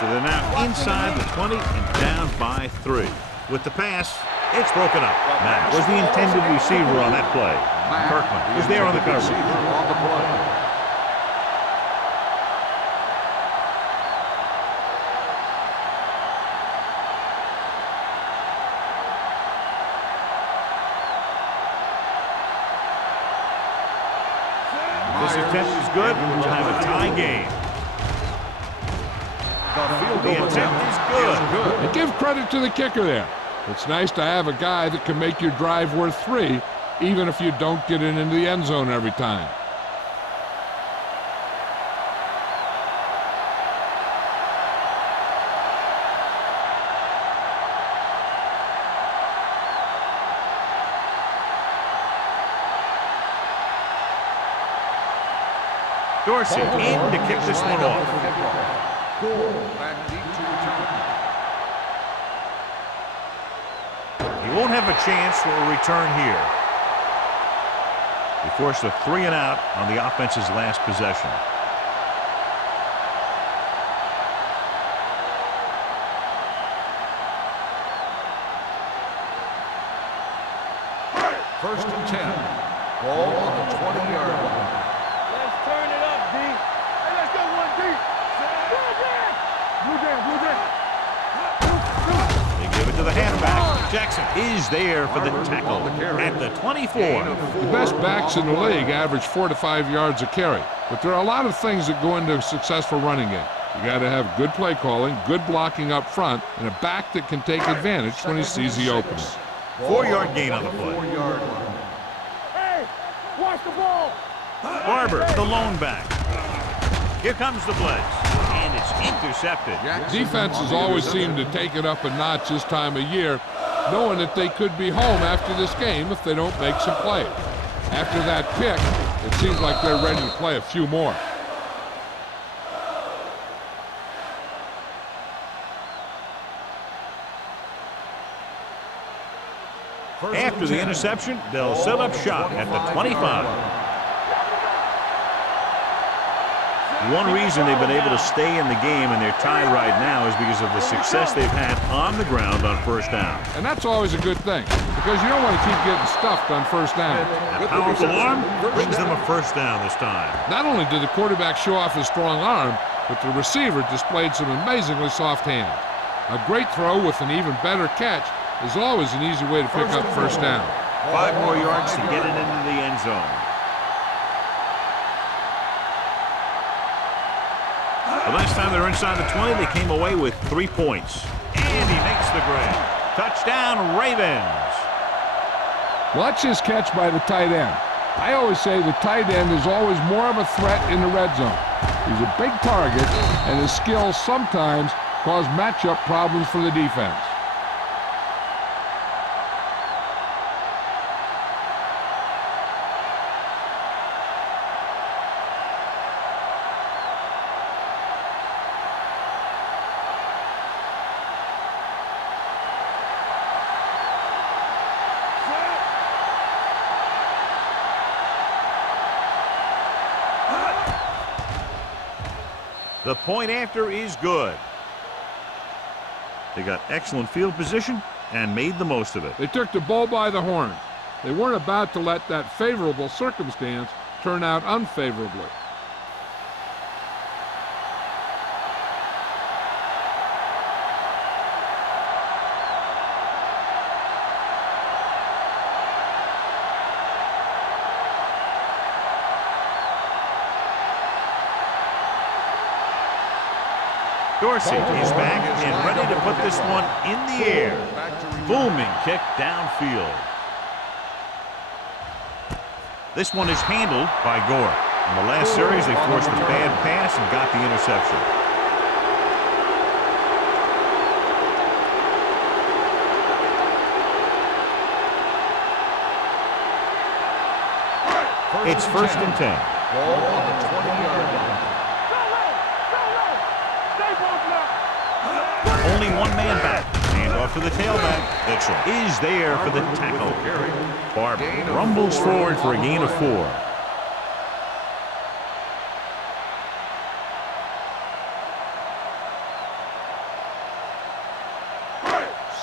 So they're now inside the 20 and down by 3. With the pass, it's broken up. Matt was the intended receiver on that play. Kirkland is there on the coverage. On the play. This attempt is good. We'll have a tie game. The attempt is good. And give credit to the kicker there. It's nice to have a guy that can make your drive worth 3, even if you don't get it into the end zone every time. Dorsey in to kick this one off. Back deep to return. He won't have a chance for a return here. He forced a 3 and out on the offense's last possession. First and 10. Ball on the 20-yard line. Let's turn it up, D. Hey, let's go one deep. Blue jam, blue jam. They give it to the halfback. Jackson is there for the tackle at the 24. The best backs in the league average 4 to 5 yards a carry. But there are a lot of things that go into a successful running game. You got to have good play calling, good blocking up front, and a back that can take advantage when he sees the opening. 4-yard gain on the play. 4-yard line. Hey, watch the ball. Barber, the lone back. Here comes the blitz, and it's intercepted. Defenses always seem to take it up a notch this time of year, knowing that they could be home after this game if they don't make some plays. After that pick, it seems like they're ready to play a few more. After the interception, they'll set up shop at the 25. One reason they've been able to stay in the game and they're tied right now is because of the success they've had on the ground on first down. And that's always a good thing, because you don't want to keep getting stuffed on first down. That powerful arm brings them a first down this time. Not only did the quarterback show off his strong arm, but the receiver displayed some amazingly soft hands. A great throw with an even better catch is always an easy way to pick up first down. 5 more yards to get it into the end zone. The last time they were inside the 20, they came away with 3 points. And he makes the grab. Touchdown, Ravens. Watch this catch by the tight end. I always say the tight end is always more of a threat in the red zone. He's a big target, and his skills sometimes cause matchup problems for the defense. The point after is good. They got excellent field position and made the most of it. They took the bull by the horn. They weren't about to let that favorable circumstance turn out unfavorably. Dorsey is back and ready to put this one in the air. Booming kick downfield. This one is handled by Gore. In the last series, they forced a bad pass and got the interception. It's first and 10. Ball on the 20-yard line. Only one man back. Hand off to the tailback. Mitchell is there for the tackle. Barber rumbles forward for a gain of 4.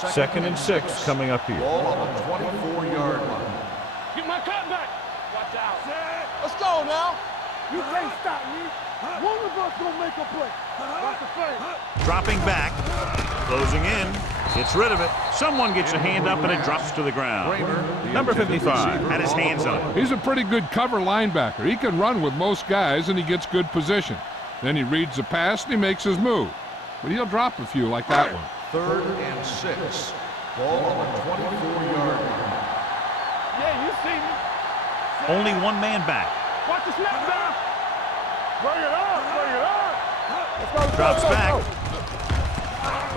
Second and 6 coming up here. Ball on the 24-yard line. Get my cutback. Watch out. Let's go now. You can't stop me. One of us gonna make a play. Watch the face. Dropping back. Closing in. Gets rid of it. Someone gets a hand up and it drops to the ground. Number 55 had his hands on it. He's a pretty good cover linebacker. He can run with most guys, and he gets good position. Then he reads the pass, and he makes his move. But he'll drop a few like that one. 3rd and 6. Ball on the 24-yard line. Yeah, you see me. Only one man back. Watch the snap down. Bring it up. Bring it up. Let's go. Drops back.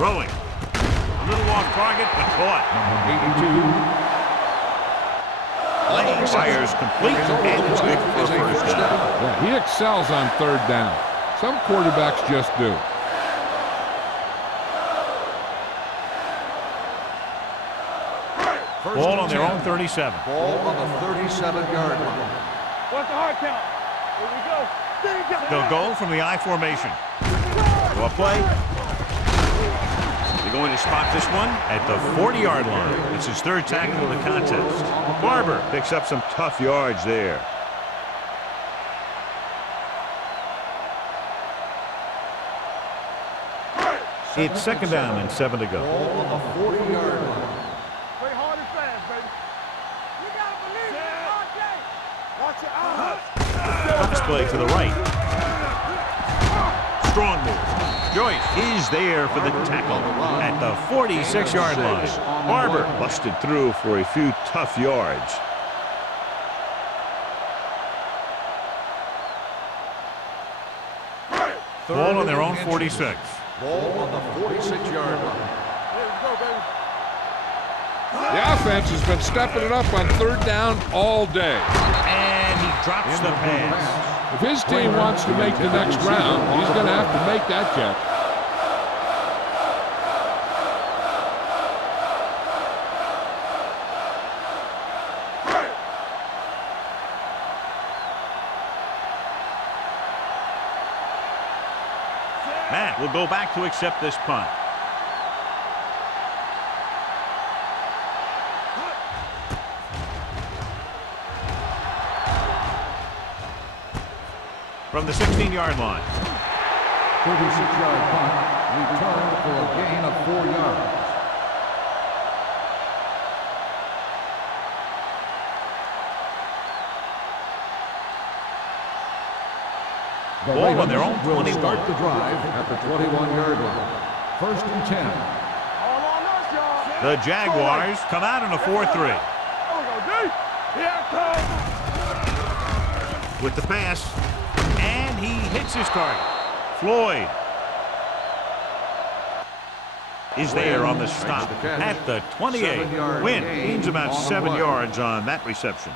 Throwing. A little off target, but caught. Laying fires complete, and it's good for a first down. Yeah, he excels on 3rd down. Some quarterbacks just do. Ball on their own 37. Ball on the 37-yard line. What's the hard count? Here we go. They'll go from the I formation. Go play. They're going to spot this one at the 40-yard line. It's his 3rd tackle of the contest. Barber picks up some tough yards there. It's 2nd down and 7 to go. Ball on the 40-yard line. Play hard and fast, baby. You gotta believe it all day. Watch your eyes. Pass play to the right. Strong move. Joyce is there for the tackle at the 46-yard line. Barber busted through for a few tough yards. Ball on their own 46. Ball on the 46-yard line. Let's go, baby. The offense has been stepping it up on 3rd down all day. And he drops the pass. If his team wants to make the next round, he's going to have to make that check. Matt will go back to accept this punt. From the 16-yard line. 36-yard punt. Return for a gain of 4 yards. Ball on their own 21. Start the drive at the 21-yard line. 1st and 10. All on us, y'all. The Jaguars come out in a 4-3. There we go, D. Here it comes. With the pass, and he hits his target. Floyd is there on the stop at the 28. Win gains about 7 yards on that reception.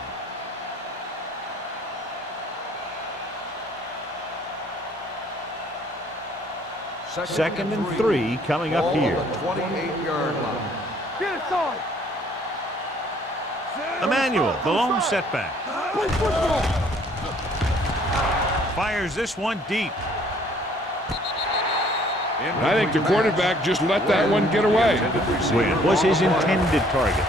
Second and 3 coming up here. 28-yard line. Get it, son. Emmanuel, the lone setback. Play football. Fires this one deep. I think the quarterback just let that one get away. Win was his intended target.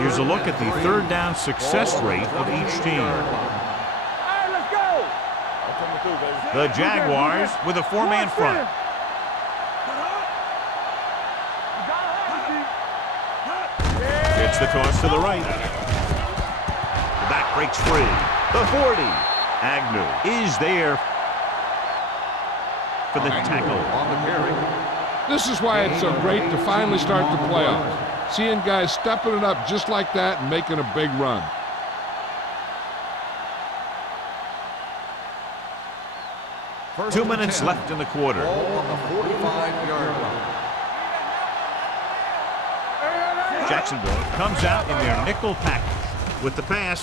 Here's a look at the 3rd down success rate of each team. All right, let's go. I'm coming through, baby. The Jaguars with a 4-man front. It's the toss to the right. The back breaks free. The 40. Agnew is there for the tackle. On the carry. This is why it's so great to finally start the playoffs. Seeing guys stepping it up just like that and making a big run. First 2 and minutes 10. left in the quarter. Ball on the 45-yard line. Jacksonville comes out in their nickel package. With the pass,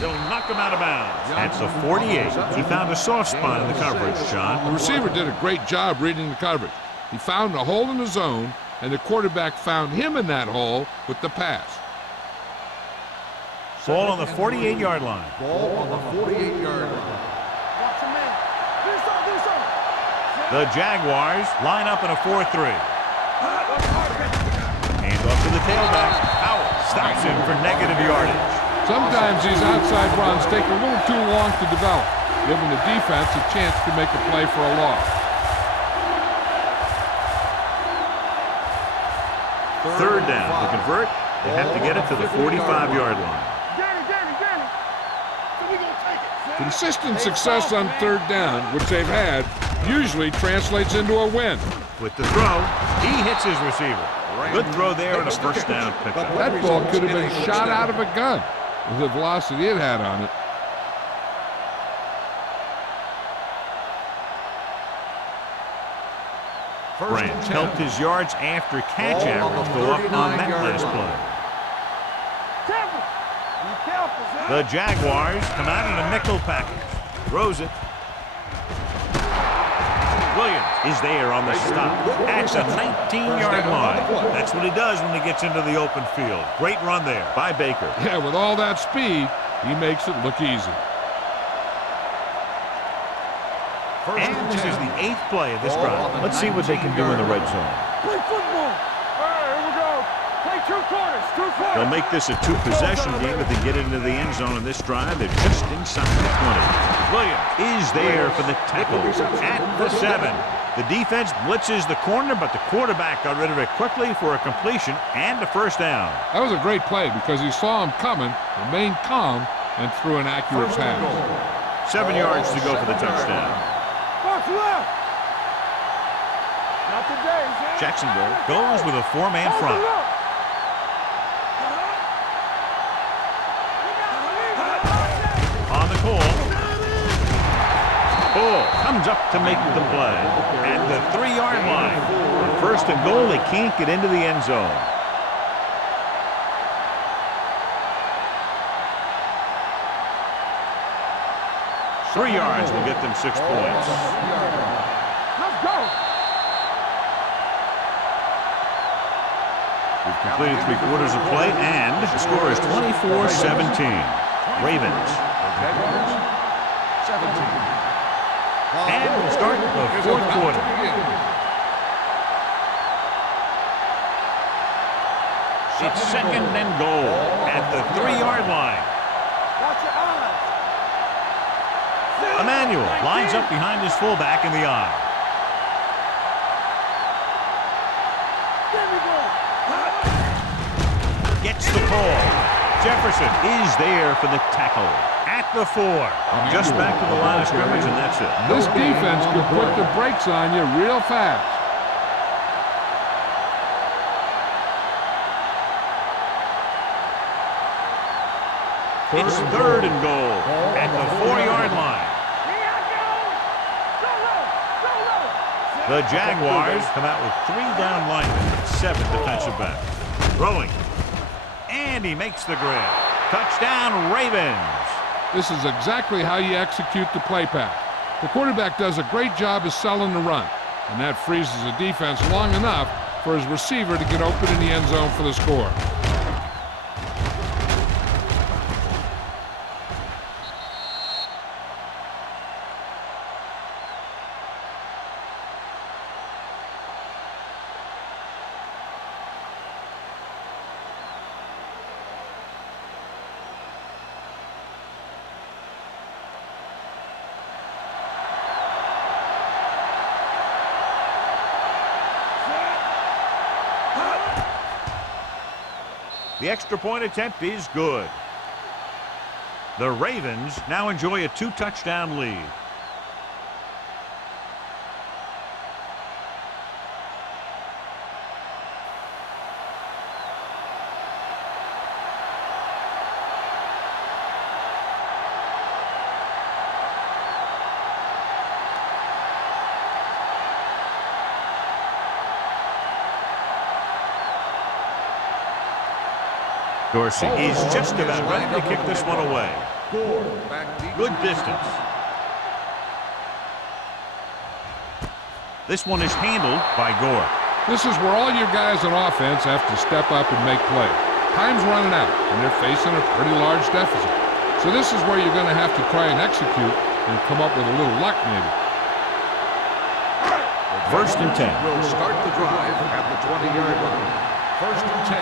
they'll knock him out of bounds. At the 48, he found a soft spot in the coverage, John. The receiver did a great job reading the coverage. He found a hole in the zone, and the quarterback found him in that hole with the pass. Ball on the 48-yard line. Ball on the 48-yard line. The Jaguars line up in a 4-3. Hand off to the tailback. Howell stops him for negative yardage. Sometimes these outside runs take a little too long to develop, giving the defense a chance to make a play for a loss. Third down. To convert, they have to get it to the 45-yard line. Consistent success on third down, which they've had, usually translates into a win. With the throw, he hits his receiver. Good throw there and a first down pickup. That ball could have been shot out of a gun with the velocity it had on it. Branch helped his yards after catch average go up on that last play. The Jaguars come out in a nickel package. Throws it. Williams is there on the stop at the 19-yard line. That's what he does when he gets into the open field. Great run there by Baker. Yeah, with all that speed, he makes it look easy. And this is the 8th play of this drive. Let's see what they can do in the red zone. Play football. All right, here we go. Play 2 quarters. 2 quarters. They'll make this a 2-possession game if they get into the end zone in this drive. They're just inside the 20. Williams is there for the tackle at the 7. The defense blitzes the corner, but the quarterback got rid of it quickly for a completion and a first down. That was a great play because he saw him coming, remained calm, and threw an accurate pass. 7 yards to go for the touchdown. Watch left. Not today, Zach. Jacksonville goes with a 4-man front. On the call. Bull comes up to make the play at the 3-yard line. On first and goal, they can't get into the end zone. Three yards will get them 6 points. Let's go. We've completed 3 quarters of play, and the score is 24-17. Ravens. And we'll start the 4th quarter. It's 2nd and goal at the 3-yard line. Watch your eyes. Emmanuel lines up behind his fullback in the eye. There we go. Gets the call. Jefferson is there for the tackle at the 4. Just back to the line of scrimmage, and that's it. This defense could put the brakes on you real fast. It's 3rd and goal at the 4-yard line. The Jaguars come out with 3 down linemen and 7 defensive backs. Throwing. And he makes the grab. Touchdown, Ravens. This is exactly how you execute the play pass. The quarterback does a great job of selling the run, and that freezes the defense long enough for his receiver to get open in the end zone for the score. The extra point attempt is good. The Ravens now enjoy a 2-touchdown lead. Dorsey is just about ready to kick this one away. Good distance. This one is handled by Gore. This is where all your guys on offense have to step up and make plays. Time's running out, and they're facing a pretty large deficit. So this is where you're going to have to try and execute and come up with a little luck, maybe. First and 10. Will start the drive at the 20-yard line. First and 10.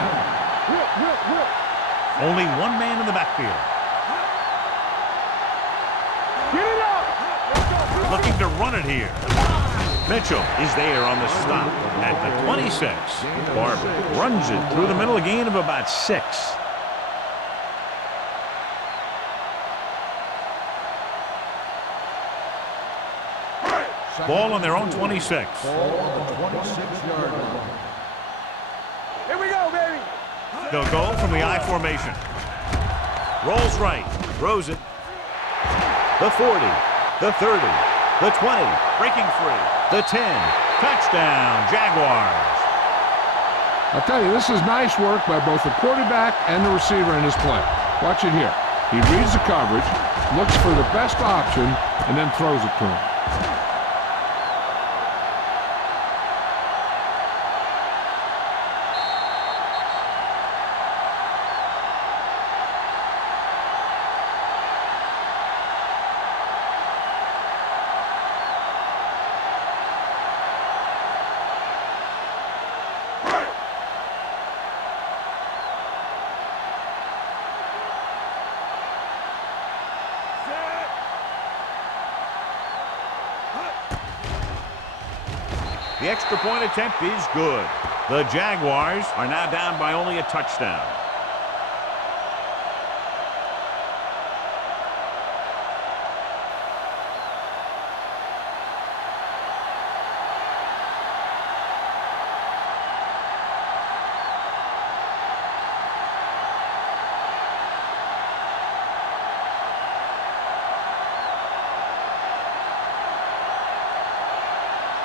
Only one man in the backfield. Get it up. Looking to run it here. Mitchell is there on the stop at the 26. Barber runs it through the middle, a gain of about 6. Ball on their own 26. Ball on the 26-yard line. Here we go, baby. They'll go from the I formation. Rolls right, throws it. The 40, the 30, the 20, breaking free. The 10, touchdown, Jaguars. I'll tell you, this is nice work by both the quarterback and the receiver in his play. Watch it here. He reads the coverage, looks for the best option, and then throws it to him. The extra point attempt is good. The Jaguars are now down by only a touchdown.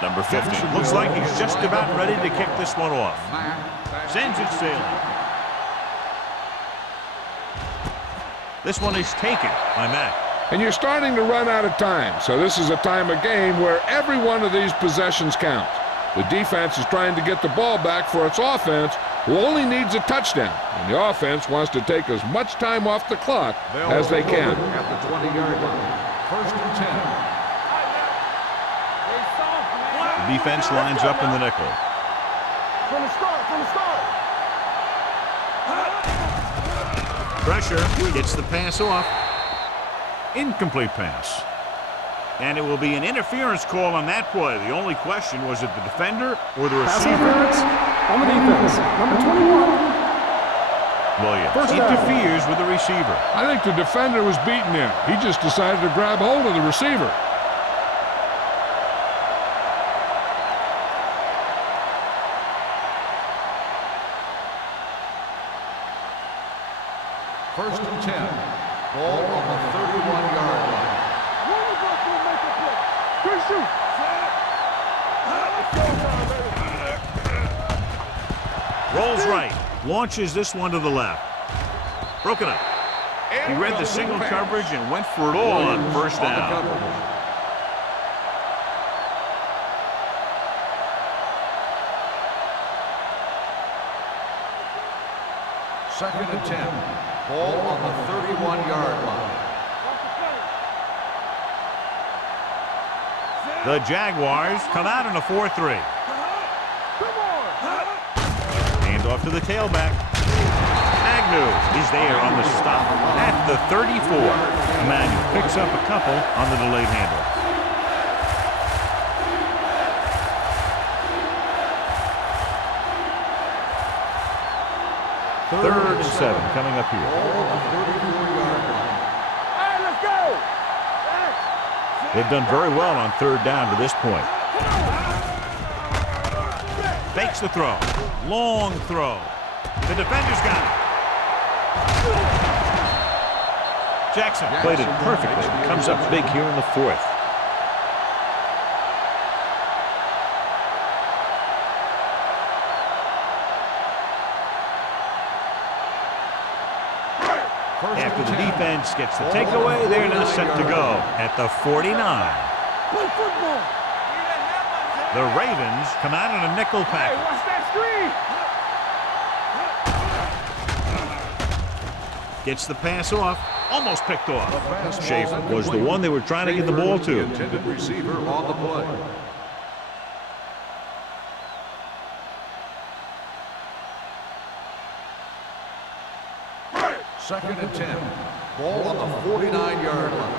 Number 50 looks like he's just about ready to kick this one off. Sends it sailing. This one is taken by Mack. And you're starting to run out of time, so this is a time of game where every one of these possessions counts. The defense is trying to get the ball back for its offense, who only needs a touchdown, and the offense wants to take as much time off the clock as they can. At the 20-yard line. First and 10. The defense lines up in the nickel. From the start, from the start. Pressure gets the pass off. Incomplete pass. And it will be an interference call on that play. The only question was it the defender or the Pass receiver? interference on the defense. Number 21. Williams First down. interferes with the receiver. I think the defender was beaten there. He just decided to grab hold of the receiver. First and 10. Ball on the 31-yard line. One of us will make a play. Good shoot. Rolls right. Launches this one to the left. Broken up. He read the single coverage and went for it all on first down. Second and 10. Ball on the 31-yard line. The Jaguars come out in a 4-3. Hand off to the tailback. Agnew is there on the stop at the 34. Emmanuel picks up a couple on the delayed handoff. Third and 7 coming up here. Hey, let's go. They've done very well on third down to this point. Fakes the throw. Long throw. The defender's got it. Jackson played it perfectly. Comes up big here in the fourth. After the defense gets the takeaway, they're now set to go at the 49. Play football. The Ravens come out in a nickel Hey, package. watch that screen. Gets the pass off. Almost picked off. Schaefer was the one they were trying to get the ball to. Intended receiver on the play. Second and 10. Ball on the 49-yard line.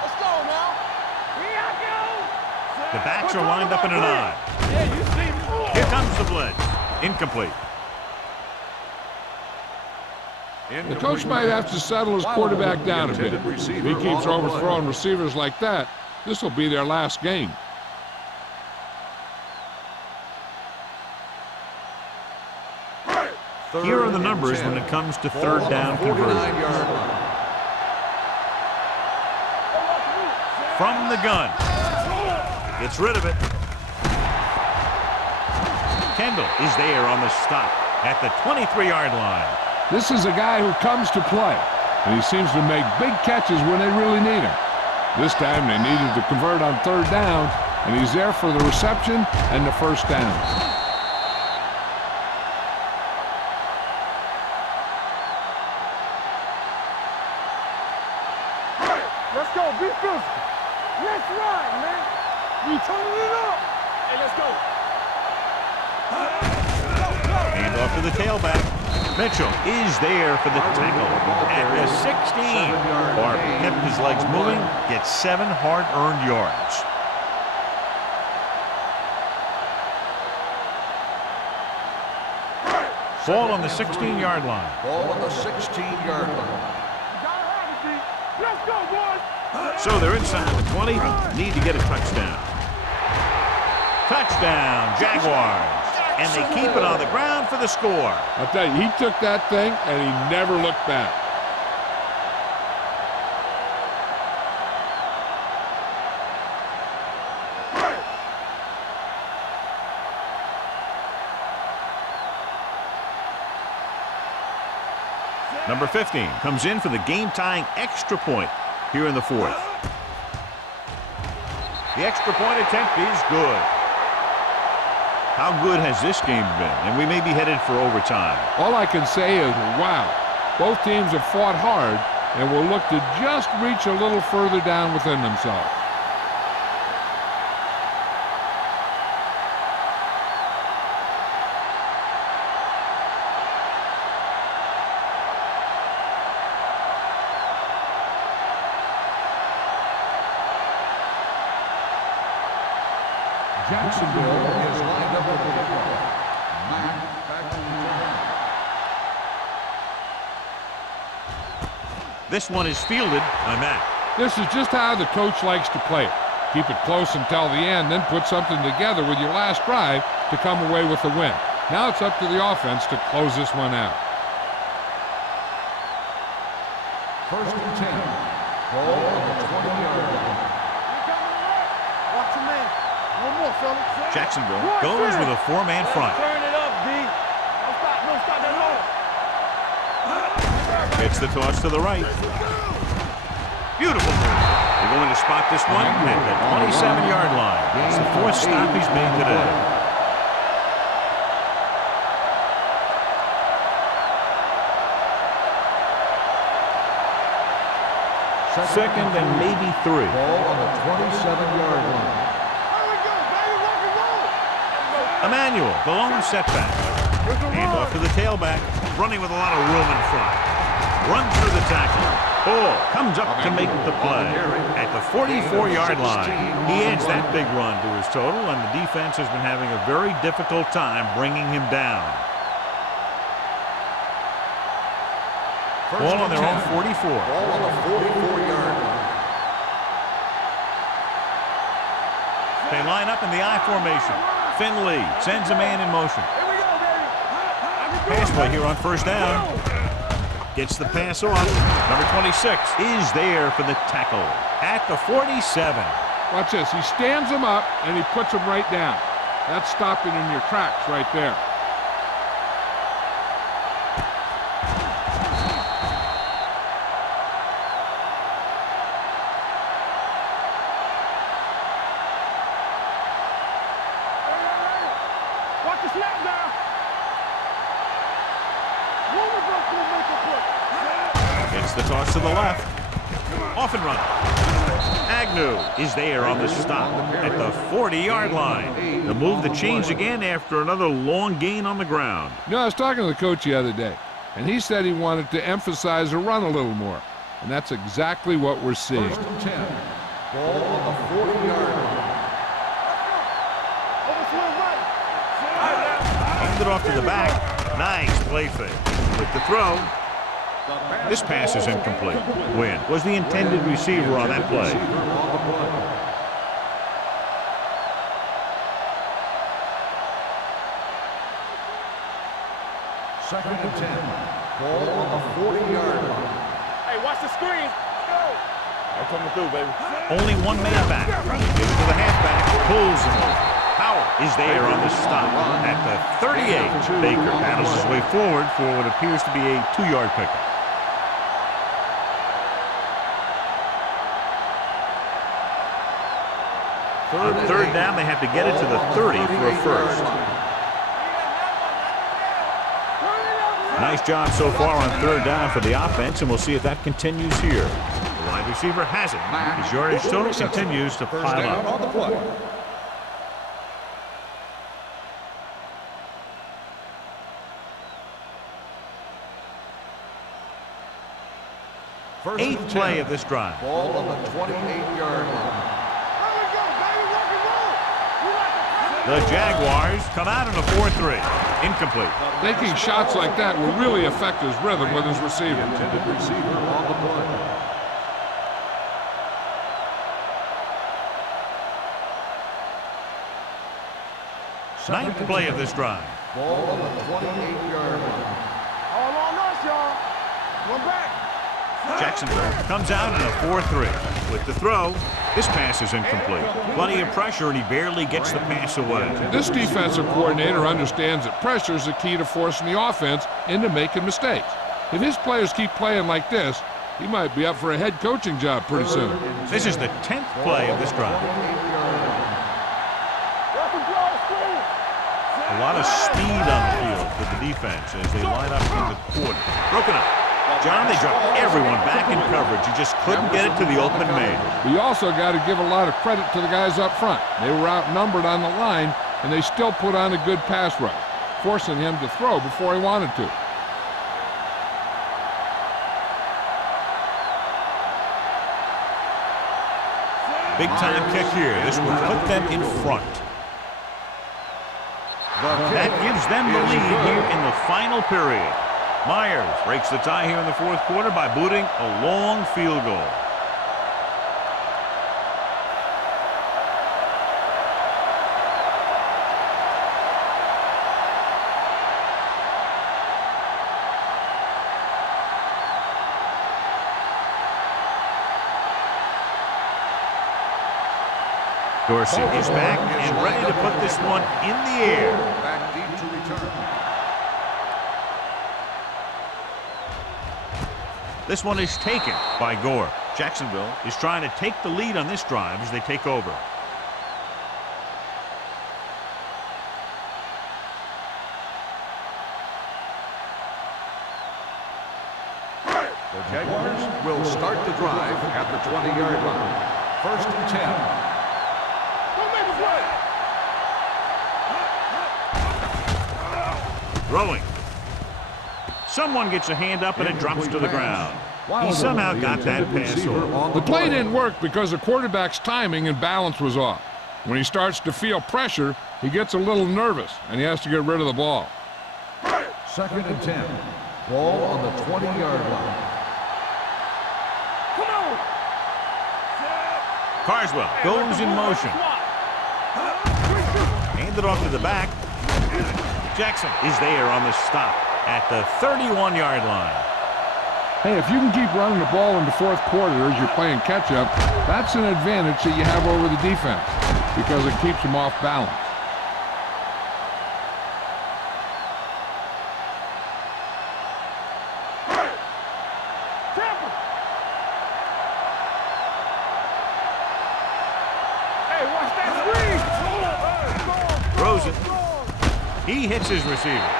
Let's go now. Here I go. The backs are lined up in an I. Yeah, you see me. Here comes the blitz. Incomplete. The coach might have to settle his quarterback down a bit. If he keeps overthrowing receivers like that, this will be their last game. Here are the numbers when it comes to third down conversion. From the gun. Gets rid of it. Kendall is there on the stop at the 23-yard line. This is a guy who comes to play, and he seems to make big catches when they really need him. This time they needed to convert on third down, and he's there for the reception and the first down. Let's go. Be physical. Let's ride, man. We turning it up. Hey, let's go. Hand off to the tailback. Mitchell is there for the tackle at the 16. Barber kept his legs moving, gets 7 hard-earned yards. Ball on the 16-yard line. Ball on the 16-yard line. Let's go, boys. So they're inside the 20, need to get a touchdown. Touchdown, Jaguars. And they keep it on the ground for the score. I'll tell you, he took that thing, and he never looked back. Number 15 comes in for the game-tying extra point here in the fourth. The extra point attempt is good. How good has this game been? And we may be headed for overtime. All I can say is, wow. Both teams have fought hard and will look to just reach a little further down within themselves. Jacksonville is lined up with the football. Matt back to the This one is fielded by Matt. This is just how the coach likes to play it. Keep it close until the end, then put something together with your last drive to come away with the win. Now it's up to the offense to close this one out. first and 10. Ball on the 20-yard line. Watch your man. One more, fella. Jacksonville goes with a 4-man front. Turn it up, D. Don't stop that long. It's the toss to the right. Beautiful move. They're going to spot this one at the 27-yard line. It's the 4th stop he's made today. Second and maybe 3. Ball on the 27-yard line. Here we go, baby. Rock and roll. Emmanuel, the lone setback. Hand off to the tailback, running with a lot of room in front. Runs through the tackle. Ball comes up to make the play at the 44-yard line. He adds that big run to his total, and the defense has been having a very difficult time bringing him down. Ball on their own 44. Ball on the 44-yard line. They line up in the I formation. Finley sends a man in motion. Here we go, baby. Pass play here on first down. Gets the pass off. Number 26 is there for the tackle at the 47. Watch this. He stands him up, and he puts him right down. That's stopping in your tracks right there. Gets the toss to the left. Off and running. Agnew is there on the stop at the 40-yard line. The move that changed again after another long gain on the ground. You know, I was talking to the coach the other day, and he said he wanted to emphasize the run a little more. And that's exactly what we're seeing. 1st and 10. Ball on the 40-yard line. Hand it off to the back. Nice play fake. With the throw. This pass is incomplete. Wynn was the intended receiver on that play. Second and 10. Ball on the 40-yard line. Hey, watch the screen. Go. I'm coming through, baby. Only one man back. Gives it to the halfback. Pulls him over. Howell is there on the stop at the 38. Baker battles his way forward for what appears to be a 2-yard pickup. On third down, they have to get it to the 30 for a first. Nice job so far on third down for the offense, and we'll see if that continues here. The wide receiver has it. His yardage total continues to pile up. On the play. Eighth play of this drive. Ball on the 28-yard line. The Jaguars come out in a 4-3. Incomplete. Taking shots like that will really affect his rhythm with his receiver. Intended receiver on the play. Ninth play of this drive. Ball on the 28-yard line. All on us, y'all. One back. Jacksonville comes out in a 4-3. With the throw, this pass is incomplete. Plenty of pressure, and he barely gets the pass away. This defensive coordinator understands that pressure is the key to forcing the offense into making mistakes. If his players keep playing like this, he might be up for a head coaching job pretty soon. This is the 10th play of this drive. A lot of speed on the field for the defense as they line up in the quarter. Broken up. John, they dropped everyone back in coverage. You just couldn't get it to the open man. We also got to give a lot of credit to the guys up front. They were outnumbered on the line, and they still put on a good pass rush, forcing him to throw before he wanted to. Big time kick here. This will put them in front. That gives them the lead here in the final period. Myers breaks the tie here in the fourth quarter by booting a long field goal. Dorsey is back and ready to put this one in the air. Back deep to return. This one is taken by Gore. Jacksonville is trying to take the lead on this drive as they take over. The Jaguars will start the drive at the 20-yard line. 1st and 10. Throwing. Someone gets a hand up and it drops to the ground. He somehow got that pass off. The play didn't work because the quarterback's timing and balance was off. When he starts to feel pressure, he gets a little nervous, and he has to get rid of the ball. 2nd and 10. Ball on the 20-yard line. Come on. Carswell goes in motion. Handed off to the back. Jackson is there on the stop at the 31-yard line. Hey, if you can keep running the ball in the fourth quarter as you're playing catch-up, that's an advantage that you have over the defense because it keeps them off balance. Hey, watch that screen. Throws it. He hits his receiver.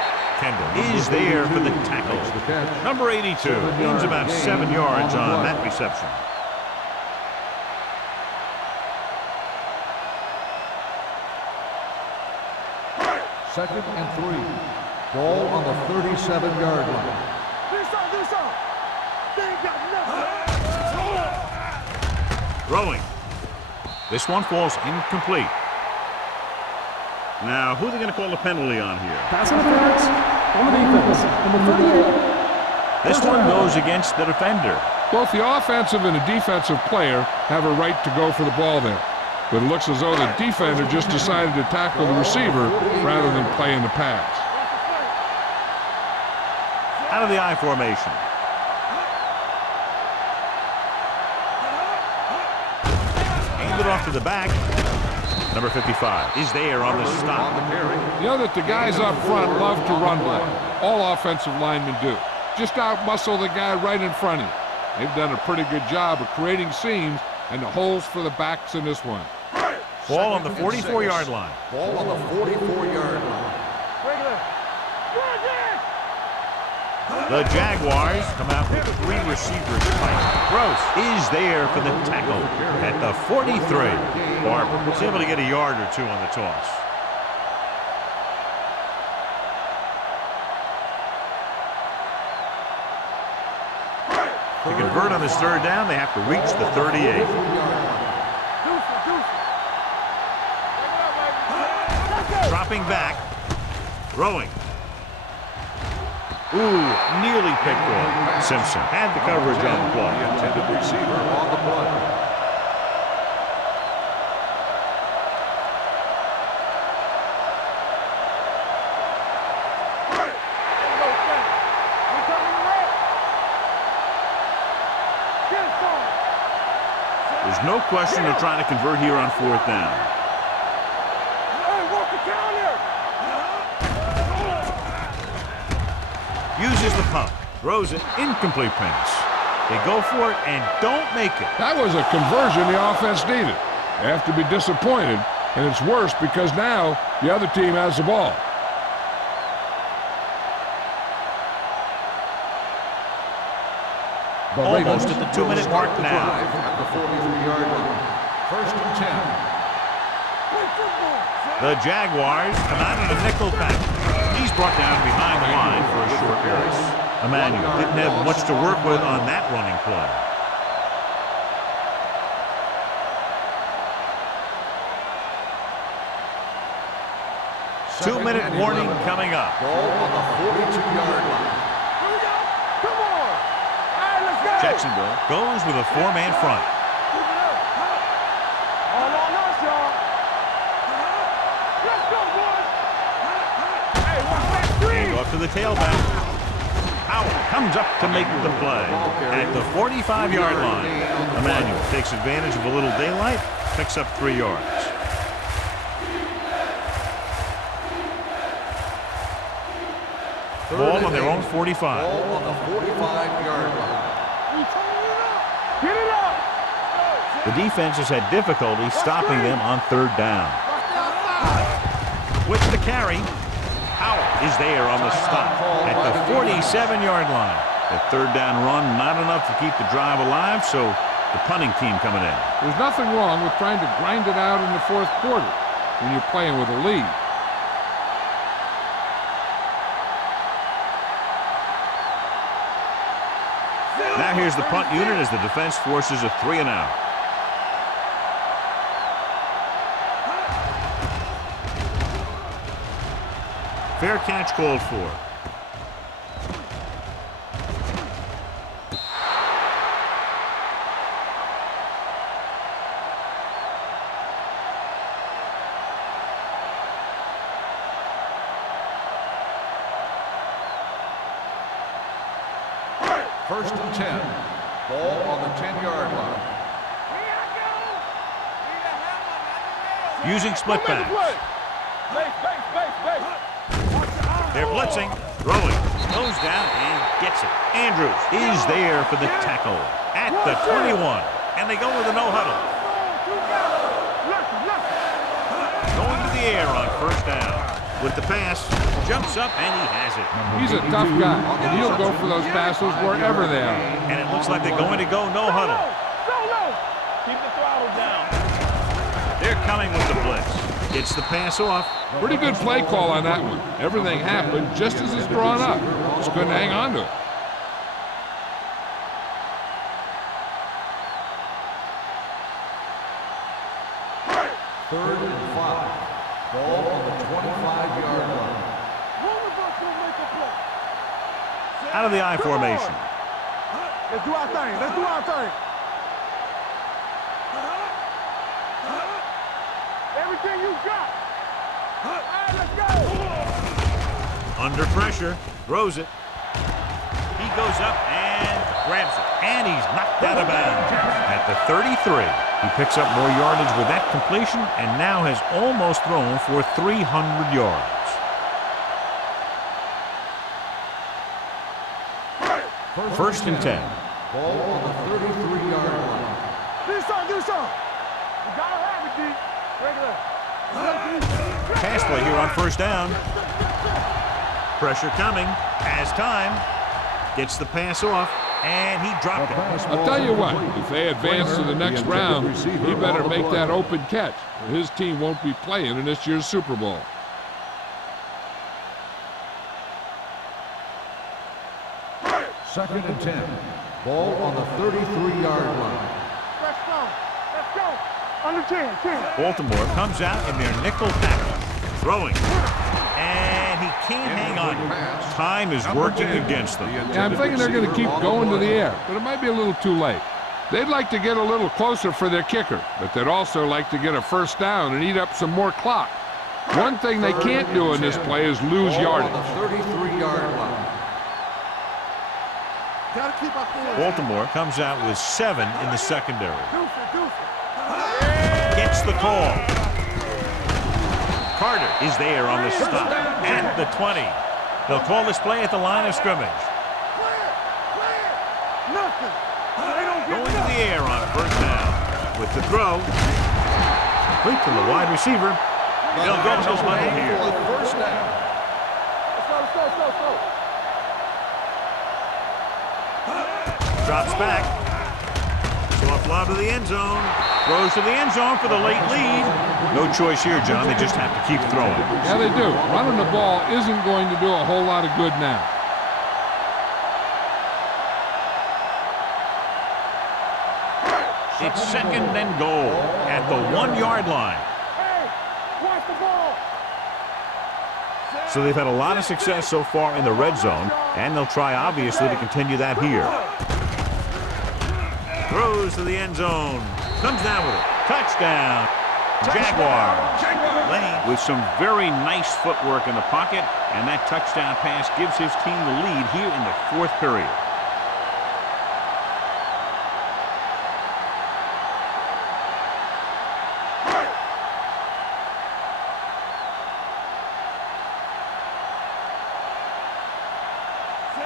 Kendall is there for the tackle. Number 82 gains about 7 yards on that reception. Second and 3. Ball on the 37-yard line. Throwing. This one falls incomplete. Now, who are they going to call a penalty on here? Pass interference on the defense. Number 38. This one goes against the defender. Both the offensive and the defensive player have a right to go for the ball there. But it looks as though the defender just decided to tackle the receiver rather than play in the pass. Out of the I formation. Aimed it off to the back. Number 55 is there on the stop. You know that the guys up front love to run block. All offensive linemen do. Just out-muscle the guy right in front of you. They've done a pretty good job of creating seams and the holes for the backs in this one. Ball on the 44-yard line. Ball on the 44-yard line. The Jaguars come out with 3 receivers fighting. Gross is there for the tackle at the 43. Barber was able to get a yard or 2 on the toss. To convert on this 3rd down, they have to reach the 38. Dropping back, throwing. Ooh, nearly picked off. Simpson had the coverage on the play. The intended receiver on the play. There's no question they're trying to convert here on 4th down. Uses the pump, throws it, incomplete pass. They go for it and don't make it. That was a conversion the offense needed. They have to be disappointed, and it's worse because now the other team has the ball. Almost at the 2-minute mark now. At the 43-yard line. 1st and 10. The Jaguars come out in a nickel pack. He's brought down behind the line for a short period. Emmanuel didn't have much to work with on that running play. Two-minute warning coming up. Ball on the 42-yard line. Jacksonville goes with a 4-man front. And off to the tailback. Howell comes up to make the play at the 45-yard line. Emmanuel takes advantage of a little daylight, picks up 3 yards. Ball on their own 45. Ball on the 45-yard line. The defense has had difficulty stopping them on 3rd down. With the carry, Howell is there on the stop at the 47-yard line. The 3rd down run, not enough to keep the drive alive, so the punting team coming in. There's nothing wrong with trying to grind it out in the 4th quarter when you're playing with a lead. Now here's the punt unit as the defense forces a 3-and-out. Fair catch called for. First and 10. Ball on the 10-yard line. Using split backs. They're blitzing, throwing, goes down and gets it. Andrews is there for the tackle at the 21, and they go with a no-huddle. Going to the air on 1st down. with the pass. Jumps up, and he has it. He's a tough guy, and he'll go for those passes wherever they are. And it looks like they're going to go no huddle. Solo! Keep the throttle down. They're coming with the blitz. Gets the pass off. Pretty good play call on that one. Everything happened just as it's drawn up. Just couldn't hang on to it. Third and 5. Ball on the 25-yard line. One of us will make a play. Out of the I formation. Let's do our thing. Let's do our thing. Everything you got. All right, let's go. Under pressure. Throws it. He goes up and grabs it. And he's knocked out of bounds at the 33. He picks up more yardage with that completion and now has almost thrown for 300 yards. First and 10. Ball on the 33-yard line. Do something. You gotta have it, D. Regular. Pass play here on first down. Pressure coming. Has time. Gets the pass off. And he dropped it. I'll tell you what, if they advance to the next round, he better make that open catch, or his team won't be playing in this year's Super Bowl. Second and 10. Ball on the 33-yard line. Let's go. Let's go. Under 10. Baltimore comes out in their nickel package. Throwing. And he can't hang on. Time is working against them. Yeah, I'm thinking they're going to keep going to the air, but it might be a little too late. They'd like to get a little closer for their kicker, but they'd also like to get a first down and eat up some more clock. One thing they can't do in this play is lose yardage. On the 33-yard line. Gotta keep our forward. Baltimore comes out with 7 in the secondary. Gets the call. Carter is there on the stop at the 20. They'll call this play at the line of scrimmage. Nothing. They don't get Going to the air on first down. With the throw. Complete to the wide receiver. They'll go no huddle here. First down. Let's go. Drops back. Soft lob to the end zone. Throws to the end zone for the late lead. No choice here, John. They just have to keep throwing. Yeah, they do. Running the ball isn't going to do a whole lot of good now. It's second and goal at the 1-yard line. Hey, watch the ball. So they've had a lot of success so far in the red zone, and they'll try, obviously, to continue that here. Throws to the end zone. Comes down with it. Touchdown. Jaguars. Lane with some very nice footwork in the pocket, and that touchdown pass gives his team the lead here in the 4th period.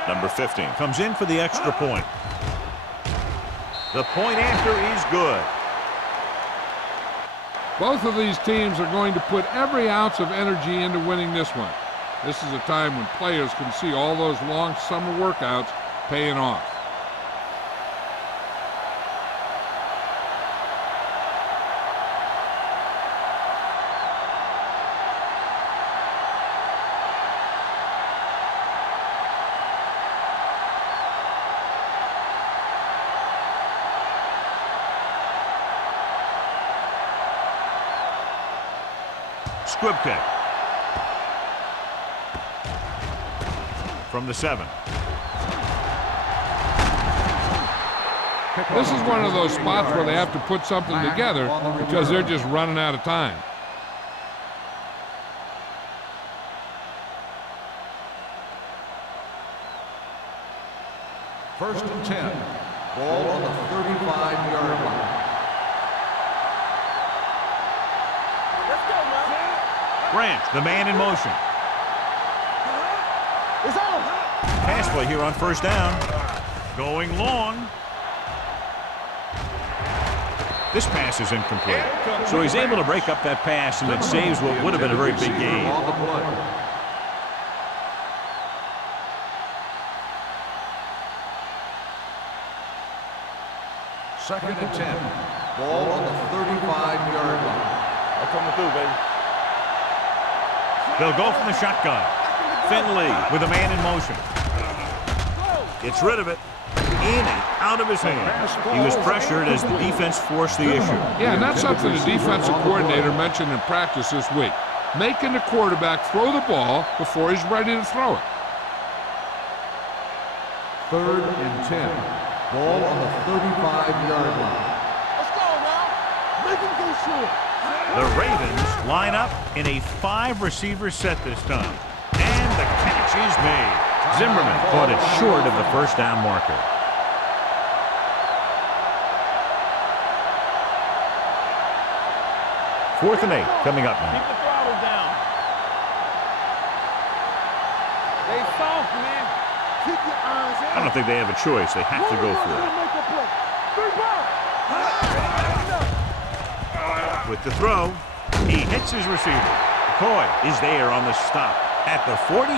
Number 15 comes in for the extra point. The point after is good. Both of these teams are going to put every ounce of energy into winning this one. This is a time when players can see all those long summer workouts paying off. Squib kick. From the 7. This is one of those spots where they have to put something together because they're just running out of time. First and 10. Ball on the 35-yard line. Branch, the man in motion. It's on. Pass play here on first down. Going long. This pass is incomplete. So he's able to break up that pass, and it saves what would have been a very big gain. On the play. Second and 10. Ball on the 35-yard line. I'm coming through, baby. They'll go from the shotgun. Finley with a man in motion. Gets rid of it. In and out of his hands. He was pressured as the defense forced the issue. Yeah, and that's something the defensive coordinator mentioned in practice this week. Making the quarterback throw the ball before he's ready to throw it. Third and 10. Ball on the 35-yard line. Let's go, man. Make him go short. The Ravens line up in a 5-receiver set this time. And the catch is made. Zimmerman caught it short of the first down marker. Fourth and 8 coming up now. Keep the throttle down. They soft, man. Keep your eyes out. I don't think they have a choice. They have to go for it. With the throw, he hits his receiver. McCoy is there on the stop at the 42.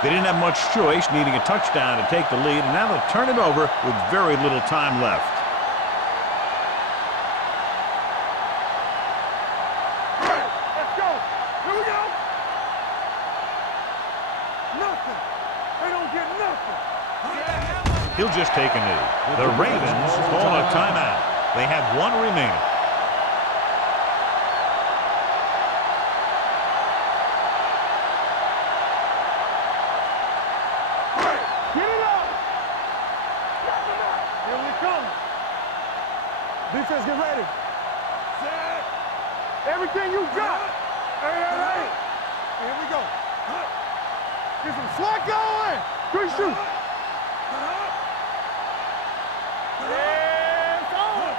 They didn't have much choice, needing a touchdown to take the lead, and now they'll turn it over with very little time left. Let's go. Here we go. Nothing. They don't get nothing. He'll just take a knee. The Ravens call a timeout. They have one remaining. Defense, get ready. Set. Everything you got. Hey. Here we go. Get some slack going. Good shoot. Hands on.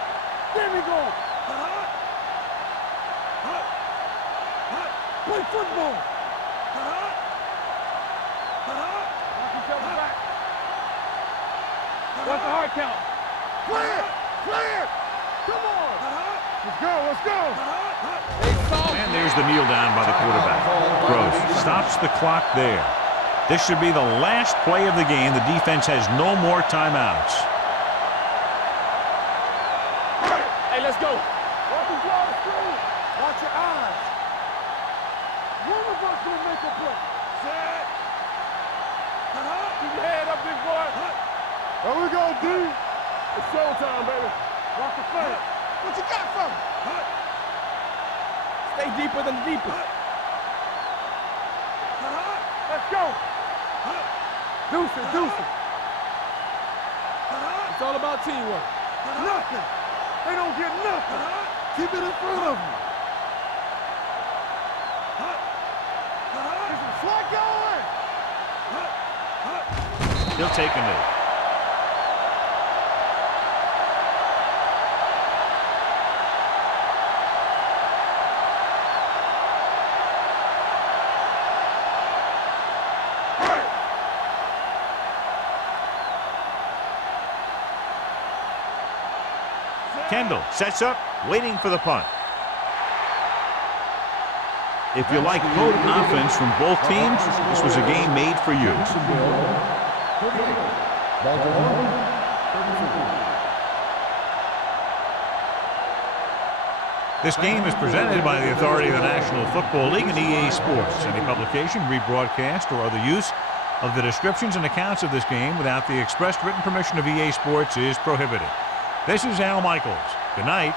There we go. Play football. Knock each other back. What's the hard count? Clear. Come on! Let's go! And there's the kneel down by the quarterback. Gross stops the clock there. This should be the last play of the game. The defense has no more timeouts. Hey, let's go! Watch the ball, screen. Watch your eyes. One of us will make a play. Set. Keep your head up, big boy. There we go, D. It's showtime, baby. Watch the fence. What you got for me? Stay deeper than the deepest. Let's go. Deuce it. It's all about teamwork. Nothing. They don't get nothing. Keep it in front of them. There's some slack going. He'll take a knee. Kendall sets up, waiting for the punt. If you like potent offense from both teams, this was a game made for you. This game is presented by the authority of the National Football League and EA Sports. Any publication, rebroadcast, or other use of the descriptions and accounts of this game without the express written permission of EA Sports is prohibited. This is Al Michaels. Good night.